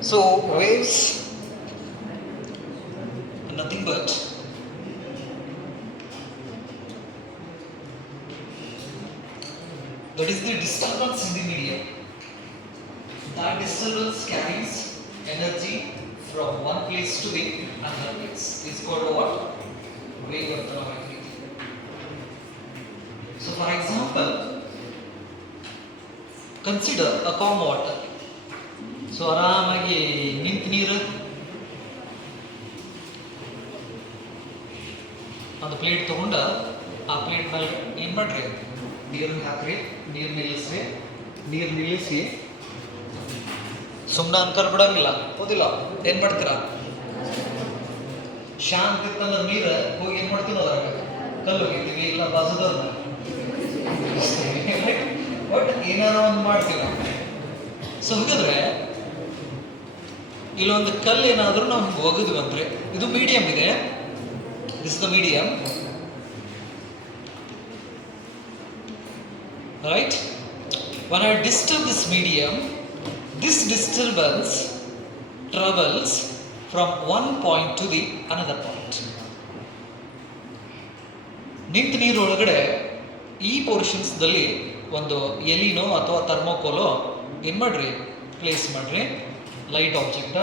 So waves nothing but that is the disturbance in the medium. That disturbance carries energy from one place to the another place. It's called what? Wave of the. So for example, consider a calm water. So ಆರಾಮಾಗಿ ನಿಂತು ನೀರು ಒಂದು plate ತೊಗೊಂಡು ಆ plate ಮೇಲೆ ಏನು ಮಾಡ್ರಿ ನೀರನ್ನು ಹಾಕ್ರಿ, ನೀರು ನಿಲ್ಲಿಸಿ ಸುಮ್ಮನೆ ಅಂಕರ್ ಬಿಡಂಗಿಲ್ಲ, ಹೌದಿಲ್ಲ? ಏನು ಮಾಡ್ತೀರಾ? ಶಾಂತ ಇತ್ತಂದ್ರೆ ನೀರು ಹೋಗಿ ಏನು ಮಾಡ್ತೀವಿ ಅದ್ರಾಗ ಕಲ್ಲು ಹೋಗಿರ್ತೀವಿ, ಇಲ್ಲ ಬಾಜುದವ್ರನ್ನ ಬಟ್ ಏನಾರ ಒಂದು ಮಾಡ್ತೀವಿ. ಸೊ ಹಾಗಾದ್ರೆ ಇಲ್ಲೊಂದು ಕಲ್ಲು ಏನಾದರೂ ನಾವು ಹಿಂಗೆ ಒಗೆದ್ವಿ ಅಂದರೆ ಇದು ಮೀಡಿಯಂ ಇದೆ, this the medium, right? when I disturb this medium, this disturbance travels from one point to the another point. ನಿಂತ ನೀರೊಳಗಡೆ ಈ ಪೋರ್ಷನ್ಸ್ದಲ್ಲಿ ಒಂದು ಎಲಿನೋ ಅಥವಾ ಥರ್ಮೋಕೋಲೋ ಏನು ಮಾಡ್ರಿ ಪ್ಲೇಸ್ ಮಾಡ್ರಿ, ಲೈಟ್ ಆಬ್ಜೆಕ್ಟ.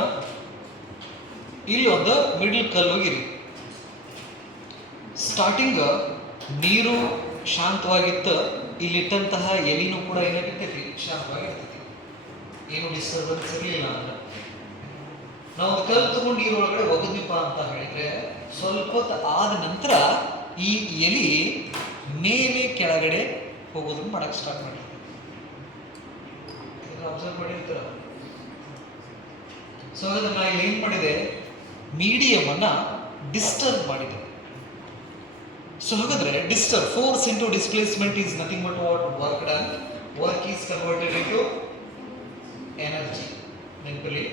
ಇಲ್ಲಿ ಒಂದು ಮಿಡ್ಲ್ ಕಲ್ಲು ಹೋಗಿರಿ. ಸ್ಟಾರ್ಟಿಂಗ್ ನೀರು ಶಾಂತವಾಗಿತ್ತು, ಇಲ್ಲಿಟ್ಟಂತಹ ಎಲಿನೂ ಕೂಡ ಏನಾಗಿರ್ತೈತಿ, ಶಾಂತವಾಗಿರ್ತೈತಿ, ಏನು ಡಿಸ್ಟರ್ಬೆನ್ಸ್ ಇರಲಿಲ್ಲ ಅಂದ್ರೆ. ನಾವು ಕಲ್ಲು ತಗೊಂಡು ನೀರೊಳಗಡೆ ಒಗದ್ವಿಪ್ಪ ಅಂತ ಹೇಳಿದ್ರೆ ಸ್ವಲ್ಪ ಹೊತ್ತು ಆದ ನಂತರ ಈ ಎಲಿ ಮೇಲೆ ಕೆಳಗಡೆ ಹೋಗೋದನ್ನು ಮಾಡಕ್ಕೆ ಸ್ಟಾರ್ಟ್ ಮಾಡಿರ್ತದೆ. ಅಬ್ಸರ್ವ್ ಮಾಡಿರ್ತೀರ? ಸೊ ಹಾಗಾದ್ರೆ ನಾ ಇಲ್ಲಿ ಏನು ಮಾಡಿದೆ, ಮೀಡಿಯಂ ಅನ್ನ ಡಿಸ್ಟರ್ಬ್ ಮಾಡಿದೆ. ಸೊ ಹಾಗಾದ್ರೆ disturb, force into displacement is nothing but what work done. Work is converted into energy. ನೆನಪಲ್ಲಿ.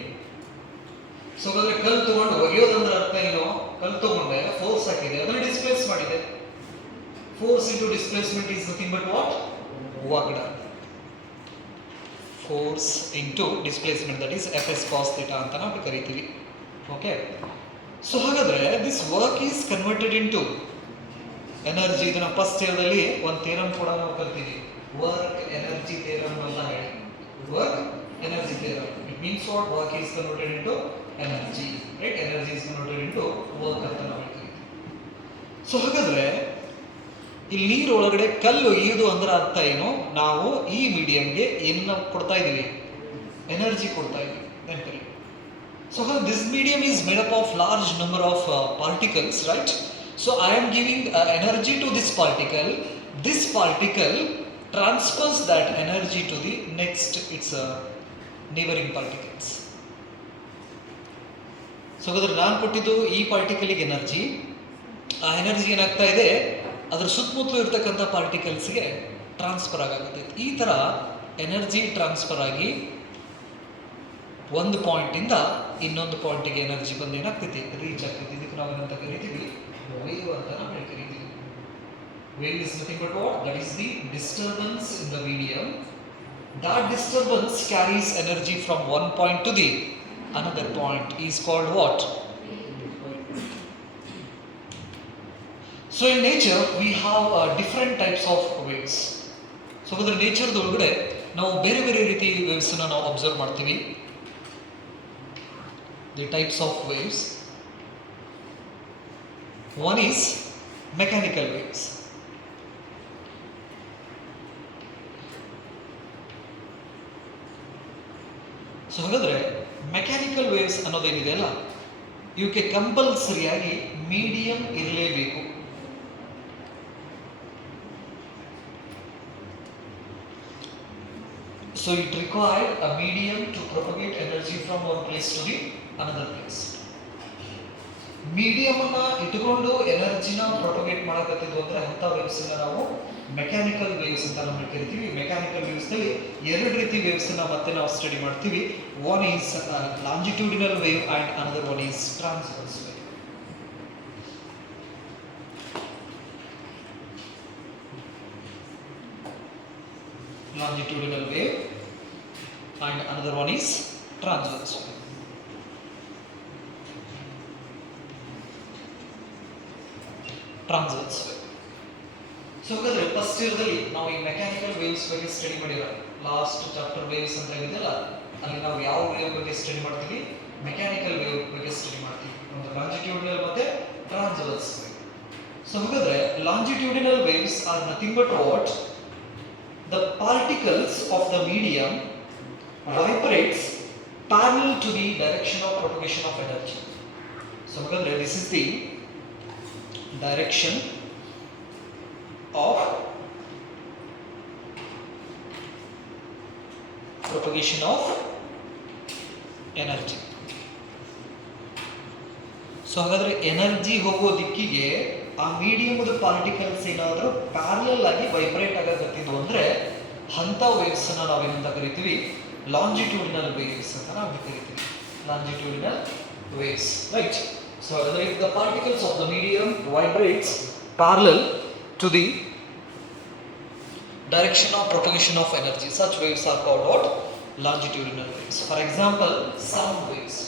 ಸೊ ಹಾಗಾದ್ರೆ ಕಲ್ಲು ತಗೊಂಡು ಒಗೆಯೋದಂದ್ರೆ ಅರ್ಥ ಏನು? ಕಲ್ಲು ತಗೊಂಡೆ, ಫೋರ್ಸ್ ಹಾಕಿದೆ, ಅದನ್ನು ಡಿಸ್ಪ್ಲೇಸ್ ಮಾಡಿದೆ. Force into displacement is nothing but what work done. Force into displacement, that is F S cos theta ಅಂತ ನಾವು ಕರಿತೀವಿ. ಓಕೆ. ಸೊ ಹಾಗಾದ್ರೆ this work is converted into energy. ಇದನ್ನ ಫಸ್ಟ್ ಇಯರ್ದಲ್ಲಿ ಒಂದು ಥಿಯರಮ್ ಕೂಡ ನಾವು ಕಲ್ತೀವಿ, ವರ್ಕ್ ಎನರ್ಜಿ ಥಿಯರಮ್ ಅಂತ ಹೇಳಿ. Work energy theorem, it means what? Work is converted into energy, right? Energy is converted into work ಅಂತ ನಾವು ಕರಿತೀವಿ. ಸೊ ಹಾಗಾದ್ರೆ ಇಲ್ಲಿ ನೀರು ಒಳಗಡೆ ಕಲ್ಲು ಒಯ್ಯುವುದು ಅಂದ್ರೆ ಅರ್ಥ ಏನು? ನಾವು ಈ ಮೀಡಿಯಂಗೆ ಏನು ಕೊಡ್ತಾ ಇದ್ದೀವಿ? ಎನರ್ಜಿ ಕೊಡ್ತಾ ಇದ್ದೀವಿ. ನೆನಪಲ್ಲಿ. So this medium is made up of large number of particles, right? So I am giving energy to this particle. This particle transfers that energy to the next its neighbouring particles. So ಹಾಗಾದ್ರೆ ನಾನು ಕೊಟ್ಟಿದ್ದು ಈ ಪಾರ್ಟಿಕಲಿಗೆ energy, ಆ energy ಏನಾಗ್ತಾ ಇದೆ ಅದರ ಸುತ್ತಮುತ್ತಲು ಇರ್ತಕ್ಕಂಥ ಪಾರ್ಟಿಕಲ್ಸ್ಗೆ ಟ್ರಾನ್ಸ್ಫರ್ ಆಗುತ್ತೆ. ಈ ಥರ ಎನರ್ಜಿ ಟ್ರಾನ್ಸ್ಫರ್ ಆಗಿ ಒಂದು ಪಾಯಿಂಟಿಂದ ಇನ್ನೊಂದು ಪಾಯಿಂಟಿಗೆ ಎನರ್ಜಿ ಬಂದು ಏನಾಗ್ತೈತಿ, ರೀಚ್ ಆಗ್ತೈತಿ. ಇದಕ್ಕೆ ನಾವು ಏನಂತ ಕರಿತೀವಿ? ವೇವ್ ಅಂತ ನಾವು ಕರಿತೀವಿ. Wave is nothing but what? That is the disturbance in the medium. That disturbance carries energy from one point to the another point is called what? So in nature we have different types of waves. So ಅದರ nature ಒಳಗಡೆ ನಾವು ಬೇರೆ ಬೇರೆ ರೀತಿ waves ಅನ್ನು ನಾವು observe ಮಾಡ್ತೀವಿ. The types of waves. One is mechanical waves. So ಹಾಗಾದ್ರೆ ಮೆಕ್ಯಾನಿಕಲ್ ವೇವ್ಸ್ ಅನ್ನೋದೇನಿದೆ ಅಲ್ಲ, ಇವಕ್ಕೆ ಕಂಪಲ್ಸರಿಯಾಗಿ ಮೀಡಿಯಂ ಇರಲೇಬೇಕು. So it required a medium to propagate energy from one place to the another place. Medium ಅನ್ನ ಇಟ್ಕೊಂಡು ಎನರ್ಜಿನ ಪ್ರೊಪಗೇಟ್ ಮಾಡಕತ್ತಿದ್ವು ಅಂದ್ರೆ ಅಂಥ ವೇವ್ಸ್ ನಾವು ಮೆಕ್ಯಾನಿಕಲ್ ವೇವ್ಸ್ ಅಂತ ನಾವು ಕರಿತೀವಿ. ಮೆಕ್ಯಾನಿಕಲ್ ವೇವ್ಸ್ ನಲ್ಲಿ ಎರಡು ರೀತಿ ವೇವ್ಸ್ ಮತ್ತೆ ನಾವು ಸ್ಟಡಿ ಮಾಡ್ತೀವಿ. One is longitudinal wave and another one is transverse wave. Longitudinal wave and another one is transverse wave. Transverse wave. So ಹಾಗಾದ್ರೆ ಫಸ್ಟ್ ಇಯರ್ದಲ್ಲಿ ನಾವು ಈ ಮೆಕ್ಯಾನಿಕಲ್ ವೇವ್ಸ್ ಬಗ್ಗೆ ಸ್ಟಡಿ ಮಾಡಿರೋ ಲಾಸ್ಟ್ ಚಾಪ್ಟರ್ ವೇವ್ಸ್ ಅಂತ ಹೇಳಿದೆಯಲ್ಲ, ಅಲ್ಲಿ ನಾವು ಯಾವ ವೇವ್ ಬಗ್ಗೆ ಸ್ಟಡಿ ಮಾಡ್ತೀವಿ? ಮೆಕ್ಯಾನಿಕಲ್ ವೇವ್ ಬಗ್ಗೆ ಸ್ಟಡಿ ಮಾಡ್ತೀವಿ. ಒಂದು ಲಾಂಜಿಟ್ಯೂಡಿನಲ್ ಮತ್ತೆ ಟ್ರಾನ್ಸ್ವರ್ಸ್ ವೇವ್. ಸೊ ಹಾಗಾದ್ರೆ longitudinal waves are nothing but what the particles of the medium vibrates parallel to the direction of propagation of energy. So hagadre this is the direction of propagation of energy. So ಹಾಗಾದ್ರೆ energy ಹೋಗೋ ದಿಕ್ಕಿಗೆ ಆ ಮೀಡಿಯಮದ particles ಏನಾದರೂ parallel ಆಗಿ vibrate ಆಗತ್ತಿದ್ವು ಅಂದ್ರೆ ಅಂಥ waves ಅನ್ನ ನಾವೇನಂತ ಕರಿತೀವಿ? ಲಾಂಜಿಟ್ಯೂಡಿನಲ್ ವೇವ್ಸ್ ಅಂತ ನಾವು ಕರಿತೀವಿ. Longitudinal waves, right? ಸೊ ಹಾಗಾದ್ರೆ if the particles of the medium vibrates parallel to the direction of propagation of energy, such waves are called what? Longitudinal waves. For example, sound waves.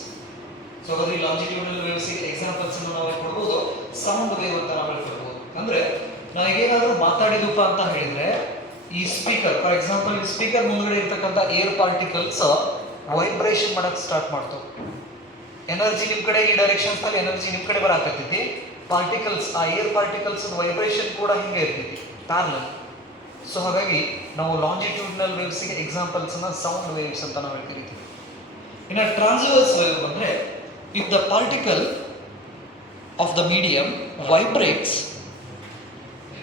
So ಹಾಗಾದ್ರೆ longitudinal waves ಗೆ examples ಅನ್ನು ನಾವು ಕೊಡಬಹುದು. Sound wave ಅಂತ ನಾವು ಹೇಳ್ಕೊಳ್ಬಹುದು. ಅಂದ್ರೆ ನಾವು ಏನಾದರೂ ಮಾತಾಡಿದಪ್ಪ ಅಂತ ಹೇಳಿದ್ರೆ ಈ ಸ್ಪೀಕರ್, ಫಾರ್ ಎಕ್ಸಾಂಪಲ್ ಈ ಸ್ಪೀಕರ್ ಮುಂದ್ಗಡೆ ಇರ್ತಕ್ಕಂಥ ಏರ್ ಪಾರ್ಟಿಕಲ್ಸ್ ವೈಬ್ರೇಷನ್ ಮಾಡಕ್ ಸ್ಟಾರ್ಟ್ ಮಾಡ್ತಾವೆ. ಎನರ್ಜಿ ನಿಮ್ ಕಡೆ ಈ ಡೈರೆಕ್ಷನ್ಸ್ ನಲ್ಲಿ ಎನರ್ಜಿ ನಿಮ್ ಕಡೆ ಬರಾಕತ್ತೈತಿ. ಪಾರ್ಟಿಕಲ್ಸ್, ಆ ಏರ್ ಪಾರ್ಟಿಕಲ್ಸ್ ವೈಬ್ರೇಷನ್ ಕೂಡ ಹಿಂಗೆ ಇರ್ತೈತಿ ಪ್ಯಾರಲಲ್. ಸೊ ಹಾಗಾಗಿ ನಾವು ಲಾಂಜಿಟ್ಯೂಡಿನಲ್ ವೇವ್ಸ್ ಗೆ ಎಕ್ಸಾಂಪಲ್ಸ್ ಅನ್ನ ಸೌಂಡ್ ವೇವ್ಸ್ ಅಂತ ನಾವು ಕರಿತೀವಿ. ಇನ್ನು ಟ್ರಾನ್ಸ್ವರ್ಸ್ ವೇವ್ ಬಂದ್ರೆ if the particle of the medium vibrates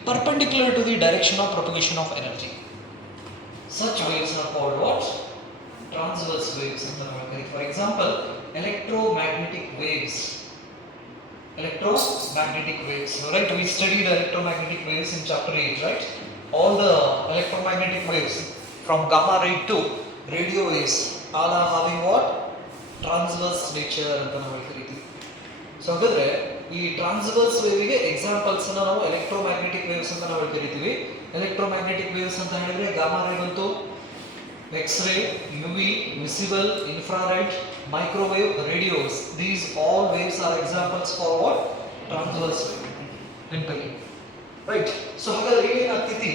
perpendicular to the direction of propagation of energy, such waves are called what? Transverse waves. For example, electromagnetic waves. Electromagnetic waves, right? We studied electromagnetic waves in chapter 8, right? All the electromagnetic waves from gamma ray to radio waves all are having what? Transverse nature ಅಂತ ನಾವು ಕರಿತೀವಿ. So ಹಾಗಾದ್ರೆ ಈ transverse ವೇವ್ಗೆ examples ಅನ್ನ ನಾವು electromagnetic waves ಅಂತ ನಾವು ಕರಿತೀವಿ. ಎಲೆಕ್ಟ್ರೋಮ್ಯಾಗ್ನೆಟಿಕ್ ವೇವ್ಸ್ ಅಂತ ಹೇಳಿದ್ರೆ ಗಾಮಾ ರೇ ಬಂತು, X ray, UV, visible, infrared, microwave, radios. These all waves are examples for what? Transverse wave. Right? So ಹಾಗಾದ್ರೆ ಏನಾಗ್ತೈತಿ?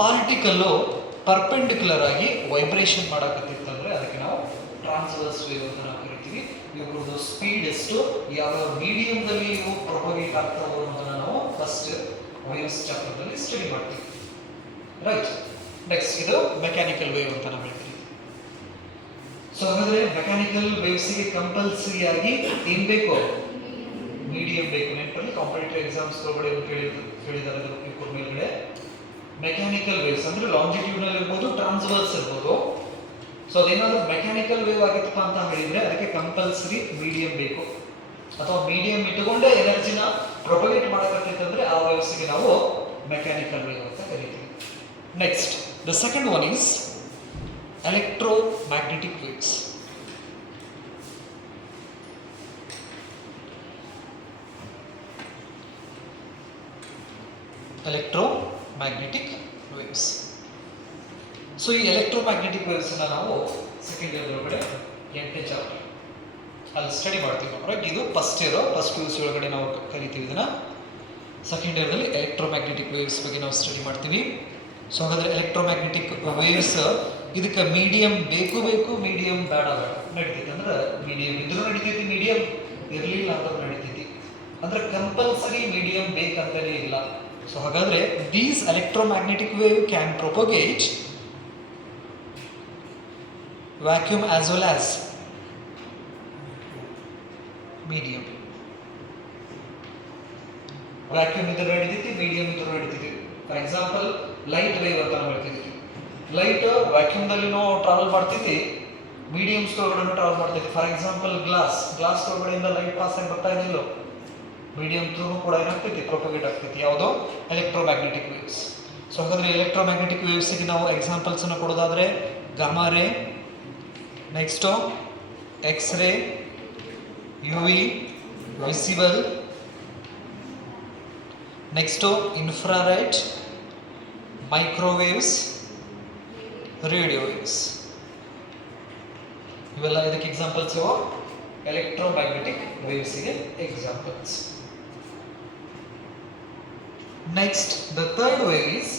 ಪಾರ್ಟಿಕಲ್ ಪರ್ಪೆಂಡಿಕ್ಯುಲರ್ ಆಗಿ ವೈಬ್ರೇಷನ್ ಮಾಡಕತ್ತಿತ್ತಂದ್ರೆ ಅದಕ್ಕೆ ನಾವು ಟ್ರಾನ್ಸ್ವರ್ಸ್ ವೇವ್ ಅಂತ ನಾವು ಕರಿತೀವಿ. ಇವುಗಳದ್ದು ಸ್ಪೀಡ್ ಎಷ್ಟು, ಯಾವ ಮೀಡಿಯಂದಲ್ಲಿ ಇವು ಪ್ರೊಪಗೇಟ್ ಆಗ್ತಾವೆ ಅನ್ನೋದನ್ನ ನಾವು ಫಸ್ಟ್ ವೇವ್ಸ್ ಚಾಪ್ಟರ್ ನಲ್ಲಿ ಸ್ಟಡಿ ಮಾಡ್ತೀವಿ. ರೈಟ್? ನೆಕ್ಸ್ಟ್ ಇದು ಮೆಕ್ಯಾನಿಕಲ್ ವೇವ್ ಅಂತ ನಾವು ಹೇಳ್ತೀವಿ. ಸೊ ಹಾಗಾದ್ರೆ ಮೆಕ್ಯಾನಿಕಲ್ ವೇವ್ಸ್ ಗೆ ಕಂಪಲ್ಸರಿ ಆಗಿ ಏನ್ ಬೇಕು? ಮೀಡಿಯಂ ಬೇಕು. ನೆನಪಲ್ಲಿ ಕಾಂಪಿಟೇಟಿವ್ ಎಕ್ಸಾಮ್ಸ್ ಒಳಗಡೆ ಕೇಳಿದಾರೆ ಮೇಲ್ಗಡೆ ಮೆಕ್ಯಾನಿಕಲ್ ವೇವ್ಸ್ ಅಂದ್ರೆ ಲಾಂಜಿಟ್ಯೂಡ್ನಲ್ ಇರ್ಬೋದು, ಟ್ರಾನ್ಸ್ವರ್ಸ್ ಇರ್ಬೋದು. ಸೊ ಅದೇನಾದ್ರೂ ಮೆಕ್ಯಾನಿಕಲ್ ವೇವ್ ಆಗಿತ್ತಪ್ಪ ಅಂತ ಹೇಳಿದ್ರೆ ಅದಕ್ಕೆ ಕಂಪಲ್ಸರಿ ಮೀಡಿಯಂ ಬೇಕು, ಅಥವಾ ಮೀಡಿಯಂ ಇಟ್ಟುಕೊಂಡೇ ಎನರ್ಜಿನ ಪ್ರೊಪಗೇಟ್ ಮಾಡಕತ್ತಂದ್ರೆ ಆ ವೇವ್ಸ್ಗೆ ನಾವು ಮೆಕ್ಯಾನಿಕಲ್ ವೇವ್ ಅಂತ ಕರಿತೀವಿ. Next the second one is electromagnetic waves. Electromagnetic waves. So ಈ ಎಲೆಕ್ಟ್ರೋಮ್ಯಾಗ್ನೆಟಿಕ್ ವೇವ್ಸ್ ಅನ್ನ ನಾವು ಸೆಕೆಂಡ್ ಇಯರ್ ಒಳಗಡೆ 8ನೇ ಚಾಪ್ಟರ್ ಅಲ್ಲಿ ಸ್ಟಡಿ ಮಾಡ್ತೀವಿ. ರೈಟ್? ಇದು ಫಸ್ಟ್ ಇಯರ್, ಫಸ್ಟ್ PUC ಒಳಗಡೆ ನಾವು ಕರಿತೀವಿ ಇದನ್ನ. ಸೆಕೆಂಡ್ ಇಯರ್ದಲ್ಲಿ ಎಲೆಕ್ಟ್ರೋಮ್ಯಾಗ್ನೆಟಿಕ್ ವೇವ್ಸ್ ಬಗ್ಗೆ ನಾವು ಸ್ಟಡಿ ಮಾಡ್ತೀವಿ. ಸೊ ಹಾಗಾದ್ರೆ ಎಲೆಕ್ಟ್ರೋಮ್ಯಾಗ್ನೆಟಿಕ್ ವೇವ್ಸ್ ಇದಕ್ಕೆ ಮೀಡಿಯಂ ಬೇಕು, ಮೀಡಿಯಂ ಬೇಡ ನಡೀತೈತಿ. ಅಂದ್ರೆ ಮೀಡಿಯಂ ಇದ್ರೂ ನಡೀತೈತಿ, ಮೀಡಿಯಂ ಇರಲಿಲ್ಲ ಅಂತ ನಡೀತೈತಿ. ಅಂದ್ರೆ ಕಂಪಲ್ಸರಿ ಮೀಡಿಯಂ ಬೇಕಂತಲೇ ಇಲ್ಲ. ಸೊ ಹಾಗಾದ್ರೆ these electromagnetic wave can propagate vacuum as well as medium. Vacuum ಇದ್ರೂ ನಡೀತೈತಿ, ಮೀಡಿಯಂ ಇದ್ರೂ ನಡೀತೈತಿ. ಫಾರ್ ಎಕ್ಸಾಂಪಲ್ ಲೈಟ್ ವೇವ್ ಅಂತ ನಾವು ಹೇಳ್ತಿದ್ವಿ. ಲೈಟ್ ವ್ಯಾಕ್ಯೂಮ್ದಲ್ಲಿ ಟ್ರಾವೆಲ್ ಮಾಡ್ತೈತಿ, ಮೀಡಿಯಮ್ಸ್ ಒಳಗಡೆ ಟ್ರಾವೆಲ್ ಮಾಡ್ತೈತಿ. ಫಾರ್ ಎಕ್ಸಾಂಪಲ್ ಗ್ಲಾಸ್ ಒಳಗಡೆಯಿಂದ ಲೈಟ್ ಪಾಸ್ ಆಗಿ ಬರ್ತಾ ಇದಿಲ್ಲ, ಮೀಡಿಯಂ ಥ್ರೂ ಕೂಡ ಏನಾಗ್ತೈತಿ? ಪ್ರೊಪಗೇಟ್ ಆಗ್ತೈತಿ. ಯಾವುದೋ ಎಲೆಕ್ಟ್ರೋಮ್ಯಾಗ್ನೆಟಿಕ್ ವೇವ್ಸ್. ಸೊ ಹಾಗಾದ್ರೆ ಎಲೆಕ್ಟ್ರೋಮ್ಯಾಗ್ನೆಟಿಕ್ ವೇವ್ಸ್ಗೆ ನಾವು ಎಕ್ಸಾಂಪಲ್ಸ್ ಅನ್ನು ಕೊಡೋದಾದ್ರೆ gamma ray, next X ray, UV, visible, next infrared, microwaves, radio waves. ಇವೆಲ್ಲ ಇದಕ್ಕೆ ಎಕ್ಸಾಂಪಲ್ಸ್ ಇವು ಎಲೆಕ್ಟ್ರೋಮ್ಯಾಗ್ನೆಟಿಕ್ ವೇವ್ಸ್ಗೆ examples. Next the third wave is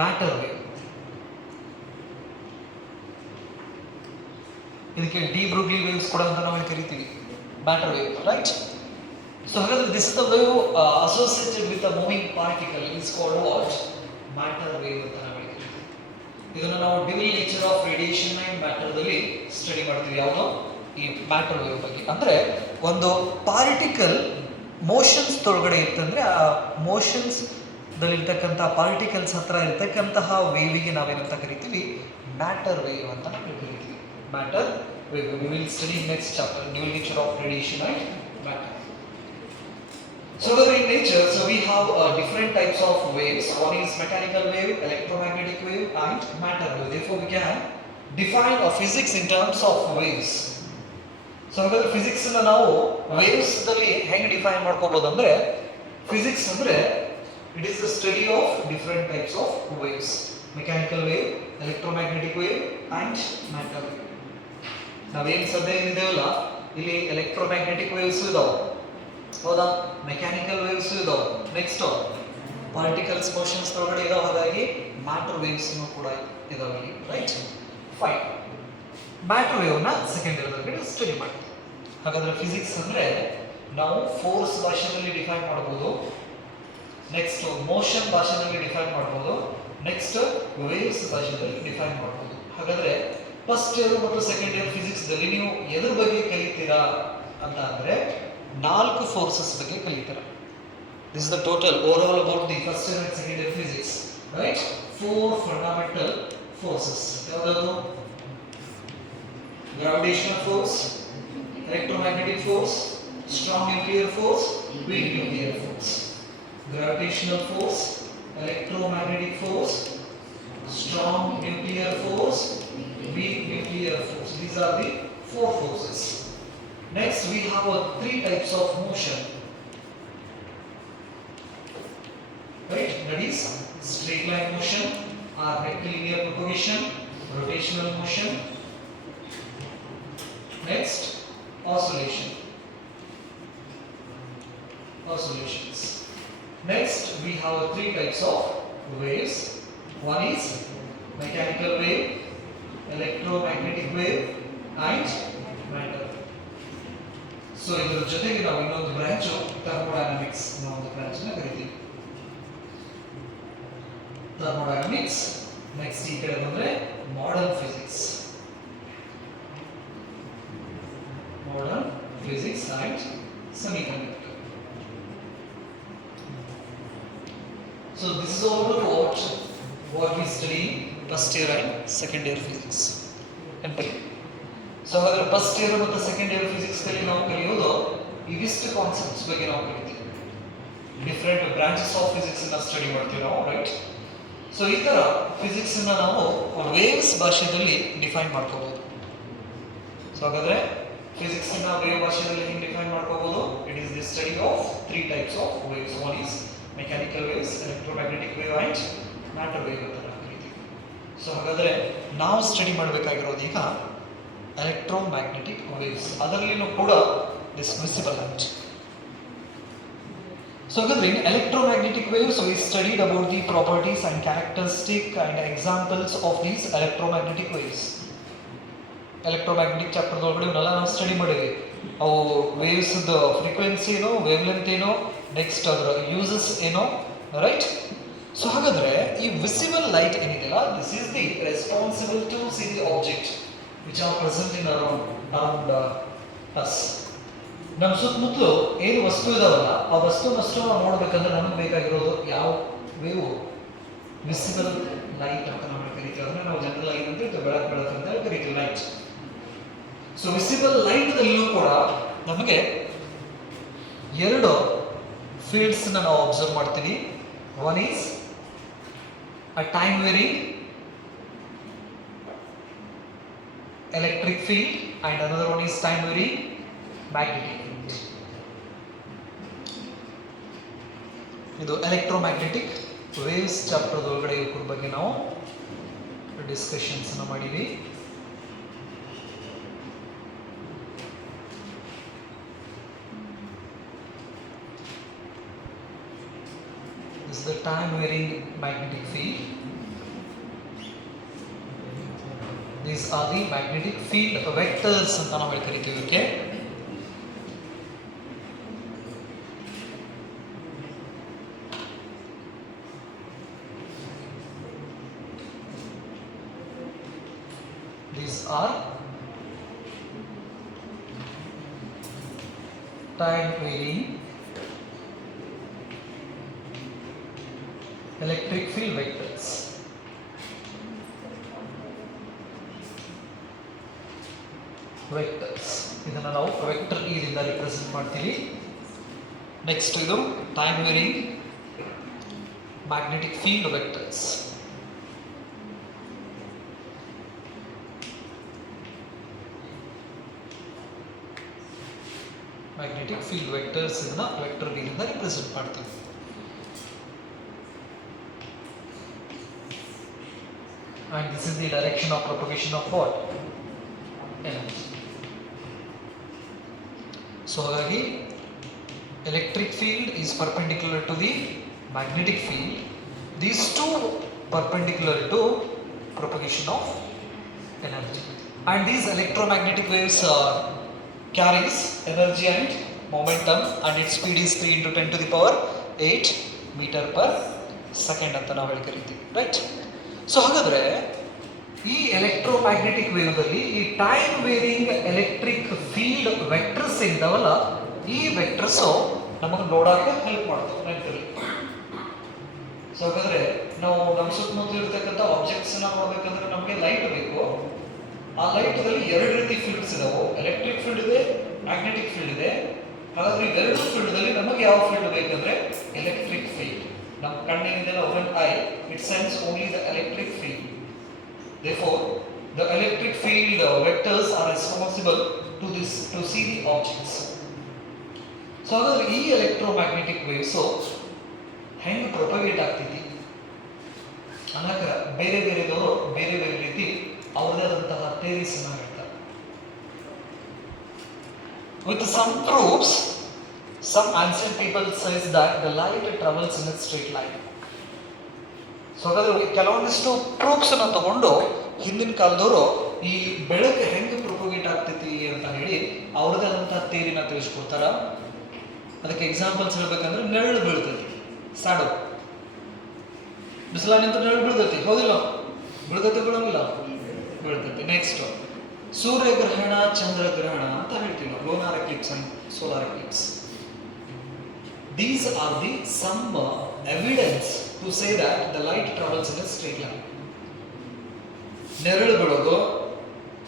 matter wave. ಇದಕ್ಕೆ ಡಿ ಬ್ರೂಗ್ಲಿ ವೇವ್ಸ್ ಕೂಡ ಅಂತ ನಾವು ಕರಿತೀವಿ, ಮ್ಯಾಟರ್ ವೇವ್, ರೈಟ್? ಸೊ ಹಾಗಾದ್ರೆ this is the wave associated with a moving particle is called what? Matter wave ಅಂತ ನಾವು ಹೇಳ್ತೀವಿ. ಇದನ್ನು ನಾವು dual nature of radiation and matter ದಲ್ಲಿ ಸ್ಟಡಿ ಮಾಡ್ತೀವಿ. ಯಾವುದು? ಈ ಮ್ಯಾಟರ್ ವೇವ್ ಬಗ್ಗೆ. ಅಂದ್ರೆ ಒಂದು ಪಾರ್ಟಿಕಲ್ ಮೋಷನ್ಸ್ ಒಳಗಡೆ ಇತ್ತಂದ್ರೆ ಆ ಮೋಷನ್ಸ್ ದಲ್ಲಿರ್ತಕ್ಕಂಥ ಪಾರ್ಟಿಕಲ್ಸ್ ಹತ್ರ ಇರ್ತಕ್ಕಂತಹ ವೇವಿಗೆ ನಾವೇನಂತ ಕರಿತೀವಿ? ಮ್ಯಾಟರ್ ವೇವ್ ಅಂತ ನಾವು ಕರಿತೀವಿ. Matter wave. We will study next chapter, dual nature of radiation and matter. So in nature, we have different types of waves. One is mechanical wave, electromagnetic wave, and matter wave. Therefore, we can define physics in terms of waves. So ಹಾಗಾದ್ರೆ physics ನ ನಾವು waves ದಲ್ಲಿ ಹೆಂಗೆ define ಮಾಡ್ಕೋಬಹುದು ಅಂದ್ರೆ, physics ಅಂದ್ರೆ it is the study of different types of waves. Mechanical wave, electromagnetic wave and matter wave. ನಾವೇನು ಸದ್ಯ ಏನಿದೆಯಲ್ಲ ಇಲ್ಲಿ ಎಲೆಕ್ಟ್ರೋಮ್ಯಾಗ್ನೆಟಿಕ್ ವೇವ್ಸ್ ಇದಾವೆ, ಹೌದಾ? ಮೆಕ್ಯಾನಿಕಲ್ ವೇವ್ಸ್ ಇದಾವೆ, ನೆಕ್ಸ್ಟ್ ಪಾರ್ಟಿಕಲ್ಸ್ ಮೋಷನ್ಸ್ ಒಳಗಡೆ ಇದಾವೆ, ಹಾಗಾಗಿ ಮ್ಯಾಟರ್ ವೇವ್ಸ್ ಕೂಡ ಇದಾವೆ ಇಲ್ಲಿ, ರೈಟ್? ಫೈನ್. ಮ್ಯಾಟರ್ ವೇವ್ ನ ಸೆಕೆಂಡ್ ಇಯರ್ ಸ್ಟಡಿ ಮಾಡ್ತೀವಿ. ಹಾಗಾದ್ರೆ ಫಿಸಿಕ್ಸ್ ಅಂದ್ರೆ ನಾವು ಫೋರ್ಸ್ ಭಾಷೆಯಲ್ಲಿ ಡಿಫೈನ್ ಮಾಡಬಹುದು, ನೆಕ್ಸ್ಟ್ ಮೋಷನ್ ಭಾಷೆಯಲ್ಲಿ ಡಿಫೈನ್ ಮಾಡಬಹುದು, ನೆಕ್ಸ್ಟ್ ವೇವ್ಸ್ ಭಾಷೆಯಲ್ಲಿ ಡಿಫೈನ್ ಮಾಡಬಹುದು. ಹಾಗಾದ್ರೆ ಫಸ್ಟ್ ಇಯರ್ ಮತ್ತು ಸೆಕೆಂಡ್ ಇಯರ್ ಫಿಸಿಕ್ಸ್ ದಲ್ಲಿ ನೀವು ಎದ್ರ ಬಗ್ಗೆ ಕಲಿತೀರಾ ಅಂತ ಅಂದ್ರೆ 4 ಫೋರ್ಸಸ್ ಬಗ್ಗೆ ಕಲಿತೀರಾ. This is the total over all about the first year and second year physics, right? 4 fundamental forces. ಯಾವುದು? Gravitational force, electromagnetic force, strong nuclear force, weak nuclear force. Gravitational force, electromagnetic force, strong nuclear force, weak nuclear force. These are the 4 forces. Next we have 3 types of motion, right? That is straight line motion, or rectilinear propagation, rotational motion. Next, oscillations. Next, we have 3 types of waves. One is mechanical wave, electromagnetic wave, and matter. So, ಇದರ ಜೊತೆಗೆ ನಾವು ಇನ್ನೊಂದು branch thermodynamics ಅನ್ನೋ ಒಂದು branch ನ ಕರಿತೀವಿ. Thermodynamics. Next ಈ ಕಡೆ ಬಂದ್ರೆ modern physics. Modern physics and semiconductor. So this is all about what we study first year and second year physics. So ಹಾಗಾದ್ರೆ ಫಸ್ಟ್ ಇಯರ್ ಮತ್ತು ಸೆಕೆಂಡ್ ಇಯರ್ ಫಿಸಿಕ್ಸ್ ನಲ್ಲಿ ನಾವು ಕಲಿಯೋದು ಇವಿಷ್ಟು ಕಾನ್ಸೆಪ್ಟ್ಸ್ ಬಗ್ಗೆ ನಾವು ಕಲಿತೀವಿ. ಡಿಫರೆಂಟ್ ಬ್ರಾಂಚಸ್ ಆಫ್ ಫಿಸಿಕ್ಸ್ ಅನ್ನ ಸ್ಟಡಿ ಮಾಡ್ತೀವಿ ನಾವು, ರೈಟ್? ಸೊ ಈ ತರ ಫಿಸಿಕ್ಸ್ ಅನ್ನ ನಾವು ವೇವ್ಸ್ ಭಾಷೆಯಲ್ಲಿ ಡಿಫೈನ್ ಮಾಡ್ಕೋಬಹುದು. ಸೊ ಹಾಗಾದ್ರೆ ಫಿಸಿಕ್ಸ್ ನ ವೇವ್ ಭಾಷೆಯಲ್ಲಿ ಹೆಂಗೆ ಡಿಫೈನ್ ಮಾಡ್ಕೋಬಹುದು? It is the study of 3 types of waves. One is mechanical waves, electromagnetic wave and matter wave ಅಂತ ನಾವು ಕರಿತೀವಿ. ಸೊ ಹಾಗಾದ್ರೆ ನಾವು ಸ್ಟಡಿ ಮಾಡಬೇಕಾಗಿರೋದು ಈಗ ಎಲೆಕ್ಟ್ರೋಮ್ಯಾಗ್ನೆಟಿಕ್ ವೇವ್ಸ್. ಅದರಲ್ಲಿನೂ ಕೂಡ ದಿಸ್ ವಿಸಿಬಲ್ ಲೈಟ್. ಸೊ ಹಾಗಾದ್ರೆ in electromagnetic waves we studied about the properties and characteristic and examples of these electromagnetic waves. Electromagnetic chapter ಒಳಗಡೆ ಇವನ್ನೆಲ್ಲ ನಾವು ಸ್ಟಡಿ ಮಾಡಿದ್ವಿ. ಅವು ವೇವ್ಸ್ ಫ್ರೀಕ್ವೆನ್ಸಿ ಏನೋ, ವೇವ್ ಲೆಂತ್ ಏನೋ, ನೆಕ್ಸ್ಟ್ ಅದರ ಯೂಸಸ್ ಏನೋ, ರೈಟ್? ಸೊ ಹಾಗಾದ್ರೆ ಈ ವಿಸಿಬಲ್ ಲೈಟ್ ಏನಿದೆಯಲ್ಲ, this is the responsible to see the object which are present in around us. ನಮ್ಮ ಸುತ್ತಮುತ್ತಲು ಏನು ವಸ್ತು ಇದಾವಲ್ಲ, ಆ ವಸ್ತುವಷ್ಟು ನಾವು ನೋಡ್ಬೇಕಂದ್ರೆ ನಮಗೆ ಬೇಕಾಗಿರೋದು ಯಾವ ವೇವ್? ವಿಸಿಬಲ್ ಲೈಟ್ ಅಂತ ನಾವು ಕರಿತೀವಿ. ಅದನ್ನ ನಾವು ಜನರಲ್ ಆಗಿ ಅಂತ ಬೆಳಕು ಅಂತ ಕರಿತೀವಿ, ಲೈಟ್. ಸೊ ವಿಸಿಬಲ್ ಲೈಟ್ ದಲ್ಲಿಯೂ ಕೂಡ ನಮಗೆ 2 ಫೀಲ್ಡ್ಸ್ ನಾವು ಅಬ್ಸರ್ವ್ ಮಾಡ್ತೀವಿ. One is a time varying electric field and another one is time varying magnetic field. ಇದು electromagnetic waves ಚಾಪ್ಟರ್ ಒಳಗಡೆ ಇದ್ರ ಬಗ್ಗೆ ನಾವು ಡಿಸ್ಕಷನ್ಸ್ ಅನ್ನು ಮಾಡಿವಿ. the time varying magnetic field. These are the magnetic field vectors ಅಂತ ನಾವು ಕರಿತೀವಿ. Okay, these are time varying electric field vectors. Vectors ಇದನ್ನು ನಾವು ವೆಕ್ಟರ್ ಇದಿಂದ ರಿಪ್ರೆಸೆಂಟ್ ಮಾಡ್ತೀವಿ. ನೆಕ್ಸ್ಟ್ ಇದು time varying magnetic field vectors. Magnetic field vectors ಇದನ್ನ vector ಇದಿಂದ represent ಮಾಡ್ತೀವಿ. And this is the direction of propagation of what? Energy. So ಹಾಗಾಗಿ electric field is perpendicular to the magnetic field. These two perpendicular to propagation of energy. And these electromagnetic waves carries energy and momentum, and its speed is 3 into 10 to the power 8 meter per second ಅಂತ ನಾವು ಕರಿತೀವಿ. Right. So ಹಾಗಾದರೆ ಈ electromagnetic ವೇವ್ದಲ್ಲಿ ಈ time varying electric field vectors ಇದ್ದಾವಲ್ಲ, ಈ vectors ನಮಗೆ ನೋಡೋಕ್ಕೆ ಹೆಲ್ಪ್ ಮಾಡ್ತವೆ ನೆನಪಲ್ಲಿ. ಸೊ ಹಾಗಾದರೆ ನಾವು ನಮ್ಮ ಸುತ್ತಮುತ್ತ ಇರ್ತಕ್ಕಂಥ ಆಬ್ಜೆಕ್ಟ್ಸ್ನ ನೋಡಬೇಕಂದ್ರೆ ನಮಗೆ ಲೈಟ್ ಬೇಕು. ಆ ಲೈಟ್ದಲ್ಲಿ ಎರಡು ರೀತಿ ಫೀಲ್ಡ್ಸ್ ಇದಾವೆ, ಎಲೆಕ್ಟ್ರಿಕ್ ಫೀಲ್ಡ್ ಇದೆ, ಮ್ಯಾಗ್ನೆಟಿಕ್ ಫೀಲ್ಡ್ ಇದೆ. ಹಾಗಾದ್ರೆ ಇವೆರಡು ಫೀಲ್ಡ್ದಲ್ಲಿ ನಮಗೆ ಯಾವ ಫೀಲ್ಡ್ ಬೇಕಂದ್ರೆ ಎಲೆಕ್ಟ್ರಿಕ್ ಫೀಲ್ಡ್. ನಮ್ಮ ಕಣ್ಣಿನಿಂದ open I it sense only the electric field. Therefore, the electric field vectors are responsible to see the objects. So, ಹಾಗಾದ್ರೆ ಈ ಎಲೆಕ್ಟ್ರೋಮ್ಯಾಗ್ನೆಟಿಕ್ ವೇವ್ಸ್ ಹೆಂಗೆ ಪ್ರೊಪಗೇಟ್ ಆಗ್ತೈತಿ ಅನ್ನಕ ಬೇರೆ ಬೇರೆದವರು ಬೇರೆ ಬೇರೆ ರೀತಿ ಅವರದಾದಂತಹ ಥಿಯರೀಸ್ ಅನ್ನು ಹೇಳ್ತಾರೆ. With some proofs, some ancient people says that the light travels in a straight line. So ಹಾಗಾದ್ರೆ ಕೆಲವೊಂದಿಷ್ಟು ಪ್ರೂಫ್ಸ್ ಅನ್ನು ತಗೊಂಡು ಹಿಂದಿನ ಕಾಲದವರು ಈ ಬೆಳಕು ಹೆಂಗೆ ಪ್ರೊಪಗೇಟ್ ಆಗ್ತೈತಿ ಅಂತ ಹೇಳಿ ಅವ್ರದೇ ಆದಂತಹ ಥಿಯರಿನ ತಿಳಿಸ್ಕೊಡ್ತಾರ. ಅದಕ್ಕೆ ಎಕ್ಸಾಂಪಲ್ಸ್ ಹೇಳ್ಬೇಕಂದ್ರೆ ನೆರಳು ಬೀಳ್ತೈತಿ, ಸ್ಯಾಡೋ, ಬಿಸಿಲ ನಿಂತ ನೆರಳು ಬೀಳ್ತೈತಿ, ಹೌದಿಲ್ಲ? ಬೀಳ್ತೈತಿ ಬೀಳಂಗಿಲ್ಲ? ಬೀಳ್ತೈತಿ. ನೆಕ್ಸ್ಟ್ ಸೂರ್ಯಗ್ರಹಣ, ಚಂದ್ರಗ್ರಹಣ ಅಂತ ಹೇಳ್ತೀವಿ ನಾವು, lunar Eclipse and solar Eclipse. These are the some evidence to say that the light travels in a straight line. ನೆರಳು ಬೀಳೋದು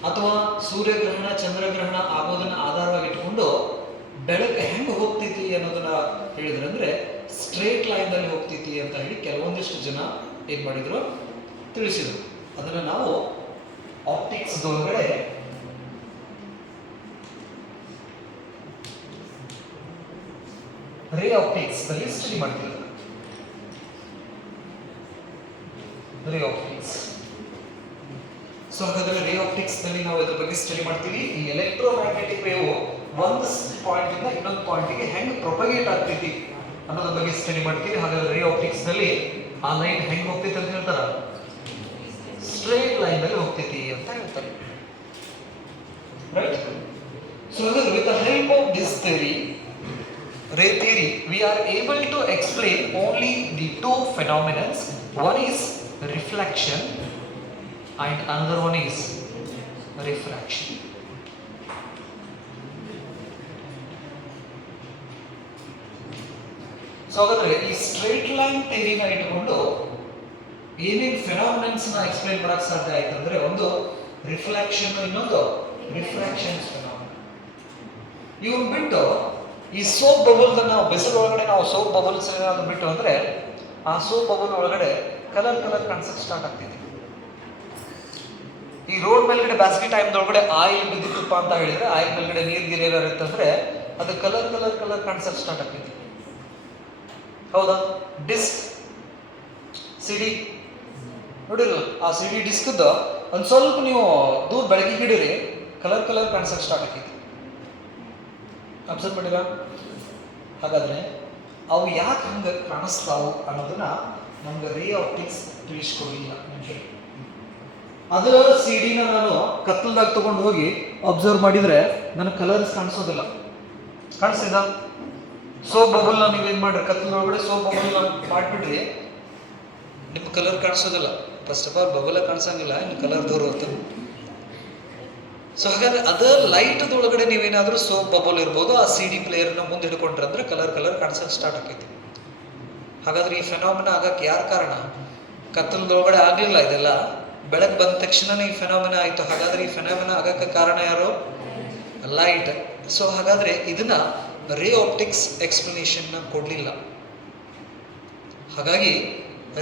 ಅಥವಾ ಸೂರ್ಯಗ್ರಹಣ, ಚಂದ್ರಗ್ರಹಣ ಆಗೋದನ್ನ ಆಧಾರವಾಗಿ ಇಟ್ಕೊಂಡು ಬೆಳಕು ಹೆಂಗೆ ಹೋಗ್ತೈತಿ ಅನ್ನೋದನ್ನ ಹೇಳಿದ್ರಂದ್ರೆ ಸ್ಟ್ರೇಟ್ ಲೈನ್ ನಲ್ಲಿ ಹೋಗ್ತೈತಿ ಅಂತ ಹೇಳಿ ಕೆಲವೊಂದಿಷ್ಟು ಜನ ಏನ್ ಮಾಡಿದ್ರು, ತಿಳಿಸಿದ್ರು. ಅದನ್ನ ನಾವು ಆಪ್ಟಿಕ್ಸ್ ಒಳಗಡೆ ರೇ ಆಪ್ಟಿಕ್ಸ್ ನಲ್ಲಿ ಸ್ಟಡಿ ಮಾಡ್ತೀವಿ. ರೇ ಆಪ್ಟಿಕ್ಸ್. ಸೊ ಹಾಗಾದ್ರೆ ರೇ ಆಪ್ಟಿಕ್ಸ್ ನಲ್ಲಿ ನಾವು ಇದ್ರ ಬಗ್ಗೆ ಸ್ಟಡಿ ಮಾಡ್ತೀವಿ. ಈ ಎಲೆಕ್ಟ್ರೋಮ್ಯಾಗ್ನೆಟಿಕ್ ವೇವ್ ಒಂದು ಪಾಯಿಂಟ್ ಇಂದ ಇನ್ನೊಂದು ಪಾಯಿಂಟ್ಗೆ ಹೆಂಗ್ ಪ್ರೊಪಗೇಟ್ ಆಗ್ತೈತಿ ಅನ್ನೋದ್ರ ಬಗ್ಗೆ ಸ್ಟಡಿ ಮಾಡ್ತೀವಿ. ಹಾಗಾದ್ರೆ ರೇ ಆಪ್ಟಿಕ್ಸ್ ನಲ್ಲಿ ಆ ಲೈಟ್ ಹೆಂಗ್ ಹೋಗ್ತೈತಿ ಅಂತ ಹೇಳ್ತಾರ, ಸ್ಟ್ರೇಟ್ ಲೈನ್ ನಲ್ಲಿ ಹೋಗ್ತೈತಿ ಅಂತ ಹೇಳ್ತಾರೆ. ರೈಟ್. ಸೊ ಹಾಗಾದ್ರೆ with the help of this theory, ray theory, we are able to explain only the two phenomena. One is reflection and another one is refraction. So ಹಾಗಾದ್ರೆ ಈ straight line ಥಿಯರಿನ ಇಟ್ಕೊಂಡು ಏನೇನು phenomenons ನ explain ಮಾಡಕ್ ಸಾಧ್ಯ ಆಯ್ತು ಅಂದ್ರೆ, ಒಂದು ರಿಫ್ಲೆಕ್ಷನ್, ಇನ್ನೊಂದು ರಿಫ್ರಾಕ್ಷನ್ ಫಿನಾಮಿನ. ಇವ್ನು ಬಿಟ್ಟು ಈ ಸೋಪ್ ಬಬಲ್ ನಾವು ಬಿಸಿಲು ಒಳಗಡೆ ನಾವು ಸೋಪ್ ಬಬಲ್ಸ್ ಏನಾದ್ರು ಬಿಟ್ಟು ಅಂದ್ರೆ ಆ ಸೋಪ್ ಬಬಲ್ ಒಳಗಡೆ ಕಲರ್ ಕಲರ್ ಕಾಣಿಸಕ್ ಸ್ಟಾರ್ಟ್ ಆಗ್ತಿದೆ. ಈ ರೋಡ್ ಮೇಲ್ಗಡೆ ಬ್ಯಾಸ್ಗಿ ಟೈಮ್ದೊಳಗಡೆ ಆಯಿಲ್ ಬಿದ್ದಿತ್ತಪ್ಪ ಅಂತ ಹೇಳಿದ್ರೆ, ಆಯಿಲ್ ಮೇಲ್ಗಡೆ ನೀರ್ ಗಿರ್ ಏನಾರು ಇತ್ತಂದ್ರೆ ಅದು ಕಲರ್ ಕಲರ್ ಕಲರ್ ಕಾಣಿಸಕ್ ಸ್ಟಾರ್ಟ್ ಆಗ್ತೈತಿ, ಹೌದಾ? ಡಿಸ್ಕ್ ಸಿಡಿ ನೋಡಿರಲ್ಲ, ಆ ಸಿಡಿ ಡಿಸ್ಕ್ದ ಒಂದ್ ಸ್ವಲ್ಪ ನೀವು ದೂರ ಬೆಳಗ್ಗೆ ಹಿಡೀರಿ, ಕಲರ್ ಕಲರ್ ಕಾಣಿಸಕ್ ಸ್ಟಾರ್ಟ್ ಆಗ್ತೈತಿ. ಅಬ್ಸರ್ವ್ ಮಾಡಿರ? ಹಾಗಾದ್ರೆ ಅವು ಯಾಕೆ ಹಂಗೆ ಕಾಣಿಸ್ತಾವು ಅನ್ನೋದನ್ನ ನಮ್ಗೆ ರೇ ಆಪ್ಟಿಕ್ಸ್ ತಿಳಿಸ್ಕೊಡಿಲ್ಲ. ಅದರ CD-ನ ನಾನು ಕತ್ತಲದಾಗ ತಗೊಂಡು ಹೋಗಿ ಅಬ್ಸರ್ವ್ ಮಾಡಿದ್ರೆ ನನ್ನ ಕಲರ್ಸ್ ಕಾಣಿಸೋದಿಲ್ಲ. ಕಾಣಿಸ್ತಿದ? ಸೋಪ್ ಬಬಲ್ನ ನೀವೇನು ಮಾಡ್ರಿ, ಕತ್ತಲೊಳಗಡೆ ಸೋಪ್ ಬಬಲ್ನ ಮಾಡಿಬಿಡ್ರಿ, ನಿಮ್ಮ ಕಲರ್ ಕಾಣಿಸೋದಿಲ್ಲ. ಫಸ್ಟ್ ಆಫ್ ಆಲ್ ಬಬಲ್ ಕಾಣಿಸಂಗಿಲ್ಲ, ಇನ್ನು ಕಲರ್ ದೂರ ಹೋಗ್ತದೆ. ಸೊ ಹಾಗಾದ್ರೆ ಅದ ಲೈಟ್ದೊಳಗಡೆ ನೀವೇನಾದ್ರೂ ಸೋಪ್ ಬಬಲ್ ಇರ್ಬೋದು, ಆ CD ಪ್ಲೇಯರ್ನ ಮುಂದೆ ಹಿಡ್ಕೊಂಡ್ರೆ ಅಂದ್ರೆ ಕಲರ್ ಕಾಣಿಸೋಕೆ ಸ್ಟಾರ್ಟ್ ಆಕೈತಿ. ಹಾಗಾದ್ರೆ ಈ ಫೆನಾಮಿನ ಆಗಕ್ಕೆ ಯಾರು ಕಾರಣ? ಕತ್ತಲದೊಳಗಡೆ ಆಗ್ಲಿಲ್ಲ, ಇದೆಲ್ಲ ಬೆಳಕು ಬಂದ ತಕ್ಷಣನೇ ಈ ಫೆನಾಮಿನ ಆಯ್ತು. ಹಾಗಾದ್ರೆ ಈ ಫೆನಾಮಿನ ಆಗಕ್ಕೆ ಕಾರಣ ಯಾರು? ಲೈಟ್. ಸೊ ಹಾಗಾದ್ರೆ ಇದನ್ನ ರೇ ಆಪ್ಟಿಕ್ಸ್ ಎಕ್ಸ್ಪ್ಲನೇಷನ್ ಕೊಡ್ಲಿಲ್ಲ. ಹಾಗಾಗಿ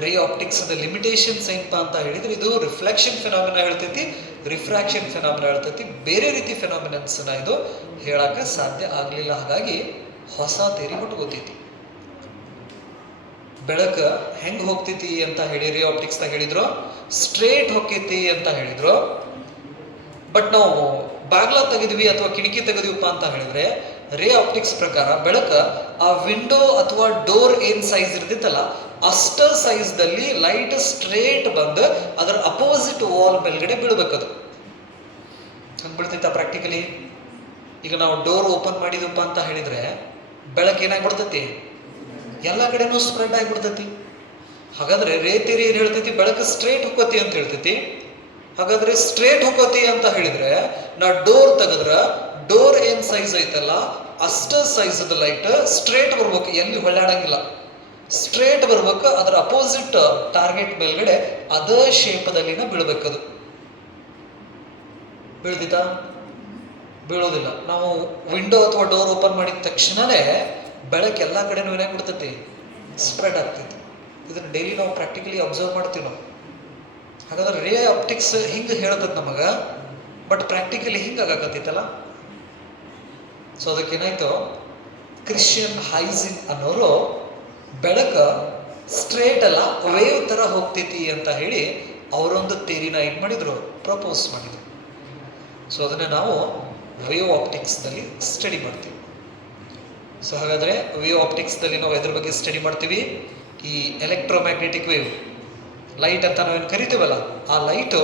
ರೇ ಆಪ್ಟಿಕ್ಸ್ ಲಿಮಿಟೇಷನ್ಸ್ ಏನಪ್ಪಾ ಅಂತ ಹೇಳಿದ್ರೆ, ಇದು ರಿಫ್ಲೆಕ್ಷನ್ ಫೆನಾಮಿನ ಹೇಳ್ತೈತಿ, ರಿಫ್ರಾಕ್ಷನ್ ಫೆನಾಮಿನ ಹೇಳ್ತೈತಿ, ಬೇರೆ ರೀತಿ ಫೆನಾಮಿನನ್ಸ್ ಇದು ಹೇಳಕ ಸಾಧ್ಯ ಆಗ್ಲಿಲ್ಲ. ಹಾಗಾಗಿ ಹೊಸ ಥಿಯರಿ ಹುಟ್ಟುಗೋತೈತಿ. ಬೆಳಕ ಹೆಂಗ್ ಹೋಗ್ತೈತಿ ಅಂತ ಹೇಳಿ ರೇ ಆಪ್ಟಿಕ್ಸ್ ಹೇಳಿದ್ರು, ಸ್ಟ್ರೇಟ್ ಹೋಗ್ತೈತಿ ಅಂತ ಹೇಳಿದ್ರು. ಬಟ್ ನಾವು ಬಾಗ್ಲ ತೆಗೆದ್ವಿ ಅಥವಾ ಕಿಟಕಿ ತೆಗೆದಿವಪ್ಪ ಅಂತ ಹೇಳಿದ್ರೆ ರೇ ಆಪ್ಟಿಕ್ಸ್ ಪ್ರಕಾರ ಬೆಳಕ ಆ ವಿಂಡೋ ಅಥವಾ ಡೋರ್ ಏನ್ ಸೈಜ್ ಇರ್ತಿತ್ತಲ್ಲ ಅಷ್ಟ ಸೈಜ್ದಲ್ಲಿ ಲೈಟ್ ಸ್ಟ್ರೇಟ್ ಬಂದು ಅದರ ಅಪೋಸಿಟ್ ವಾಲ್ ಮೇಲ್ಗಡೆ ಬೀಳ್ಬೇಕದು. ಹಂಗೆ ಬೀಳ್ತೈತ ಪ್ರಾಕ್ಟಿಕಲಿ? ಈಗ ನಾವು ಡೋರ್ ಓಪನ್ ಮಾಡಿದಪ್ಪ ಅಂತ ಹೇಳಿದ್ರೆ ಬೆಳಕು ಏನಾಗ್ಬಿಡ್ತೈತಿ? ಎಲ್ಲ ಕಡೆನೂ ಸ್ಪ್ರೆಡ್ ಆಗಿಬಿಡ್ತೈತಿ. ಹಾಗಾದ್ರೆ ರೇ ಥಿಯರಿ ಏನ್ ಹೇಳ್ತೈತಿ? ಬೆಳಕು ಸ್ಟ್ರೇಟ್ ಹೋಗತಿ ಅಂತ ಹೇಳ್ತೈತಿ. ಹಾಗಾದ್ರೆ ಸ್ಟ್ರೇಟ್ ಹೋಗತಿ ಅಂತ ಹೇಳಿದ್ರೆ ನಾ ಡೋರ್ ತೆಗೆದ್ರ ಡೋರ್ ಏನ್ ಸೈಜ್ ಐತಲ್ಲ ಅಷ್ಟ ಸೈಜ್ ಲೈಟ್ ಸ್ಟ್ರೇಟ್ ಬರ್ಬೇಕು, ಎಲ್ಲಿ ಹೊಳ್ಳಾಡಂಗಿಲ್ಲ, ಸ್ಟ್ರೇಟ್ ಬರ್ಬೇಕು. ಅದರ ಅಪೋಸಿಟ್ ಟಾರ್ಗೆಟ್ ಮೇಲ್ಗಡೆ ಅದ ಶೇಪದಲ್ಲಿನ ಬೀಳ್ಬೇಕದು. ಬೀಳ್ತಿತಾ? ಬೀಳೋದಿಲ್ಲ. ನಾವು ವಿಂಡೋ ಅಥವಾ ಡೋರ್ ಓಪನ್ ಮಾಡಿದ ತಕ್ಷಣನೇ ಬೆಳಕು ಎಲ್ಲ ಕಡೆನೂ ಏನಾಗ್ಬಿಡ್ತೈತಿ? ಸ್ಪ್ರೆಡ್ ಆಗ್ತೈತಿ. ಇದನ್ನ ಡೈಲಿ ನಾವು ಪ್ರಾಕ್ಟಿಕಲಿ ಅಬ್ಸರ್ವ್ ಮಾಡ್ತೀವಿ ನಾವು. ಹಾಗಾದ್ರೆ ರೇ ಆಪ್ಟಿಕ್ಸ್ ಹಿಂಗೆ ಹೇಳ್ತದ ನಮಗ, ಬಟ್ ಪ್ರಾಕ್ಟಿಕಲಿ ಹಿಂಗೆ ಆಗಾಕತ್ತೈತಲ್ಲ. ಸೊ ಅದಕ್ಕೇನಾಯ್ತು, ಕ್ರಿಶ್ಚಿಯನ್ ಹೈಸಿನ್ ಅನ್ನೋರು ಬೆಳಕ ಸ್ಟ್ರೇಟ್ ಅಲ್ಲ ವೇವ್ ತರ ಹೋಗ್ತೈತಿ ಅಂತ ಹೇಳಿ ಅವರೊಂದು ಥಿಯರಿನ ಏನ್ ಮಾಡಿದ್ರು, ಪ್ರಪೋಸ್ ಮಾಡಿದ್ರು. ಸೊ ಅದನ್ನ ನಾವು ವೇವ್ ಆಪ್ಟಿಕ್ಸ್ ದಲ್ಲಿ ಸ್ಟಡಿ ಮಾಡ್ತೀವಿ. ಸೊ ಹಾಗಾದ್ರೆ ವೇವ್ ಆಪ್ಟಿಕ್ಸ್ ದಲ್ಲಿ ನಾವು ಎದ್ರ ಬಗ್ಗೆ ಸ್ಟಡಿ ಮಾಡ್ತೀವಿ? ಈ ಎಲೆಕ್ಟ್ರೋಮ್ಯಾಗ್ನೆಟಿಕ್ ವೇವ್, ಲೈಟ್ ಅಂತ ನಾವೇನು ಕರಿತೀವಲ್ಲ, ಆ ಲೈಟು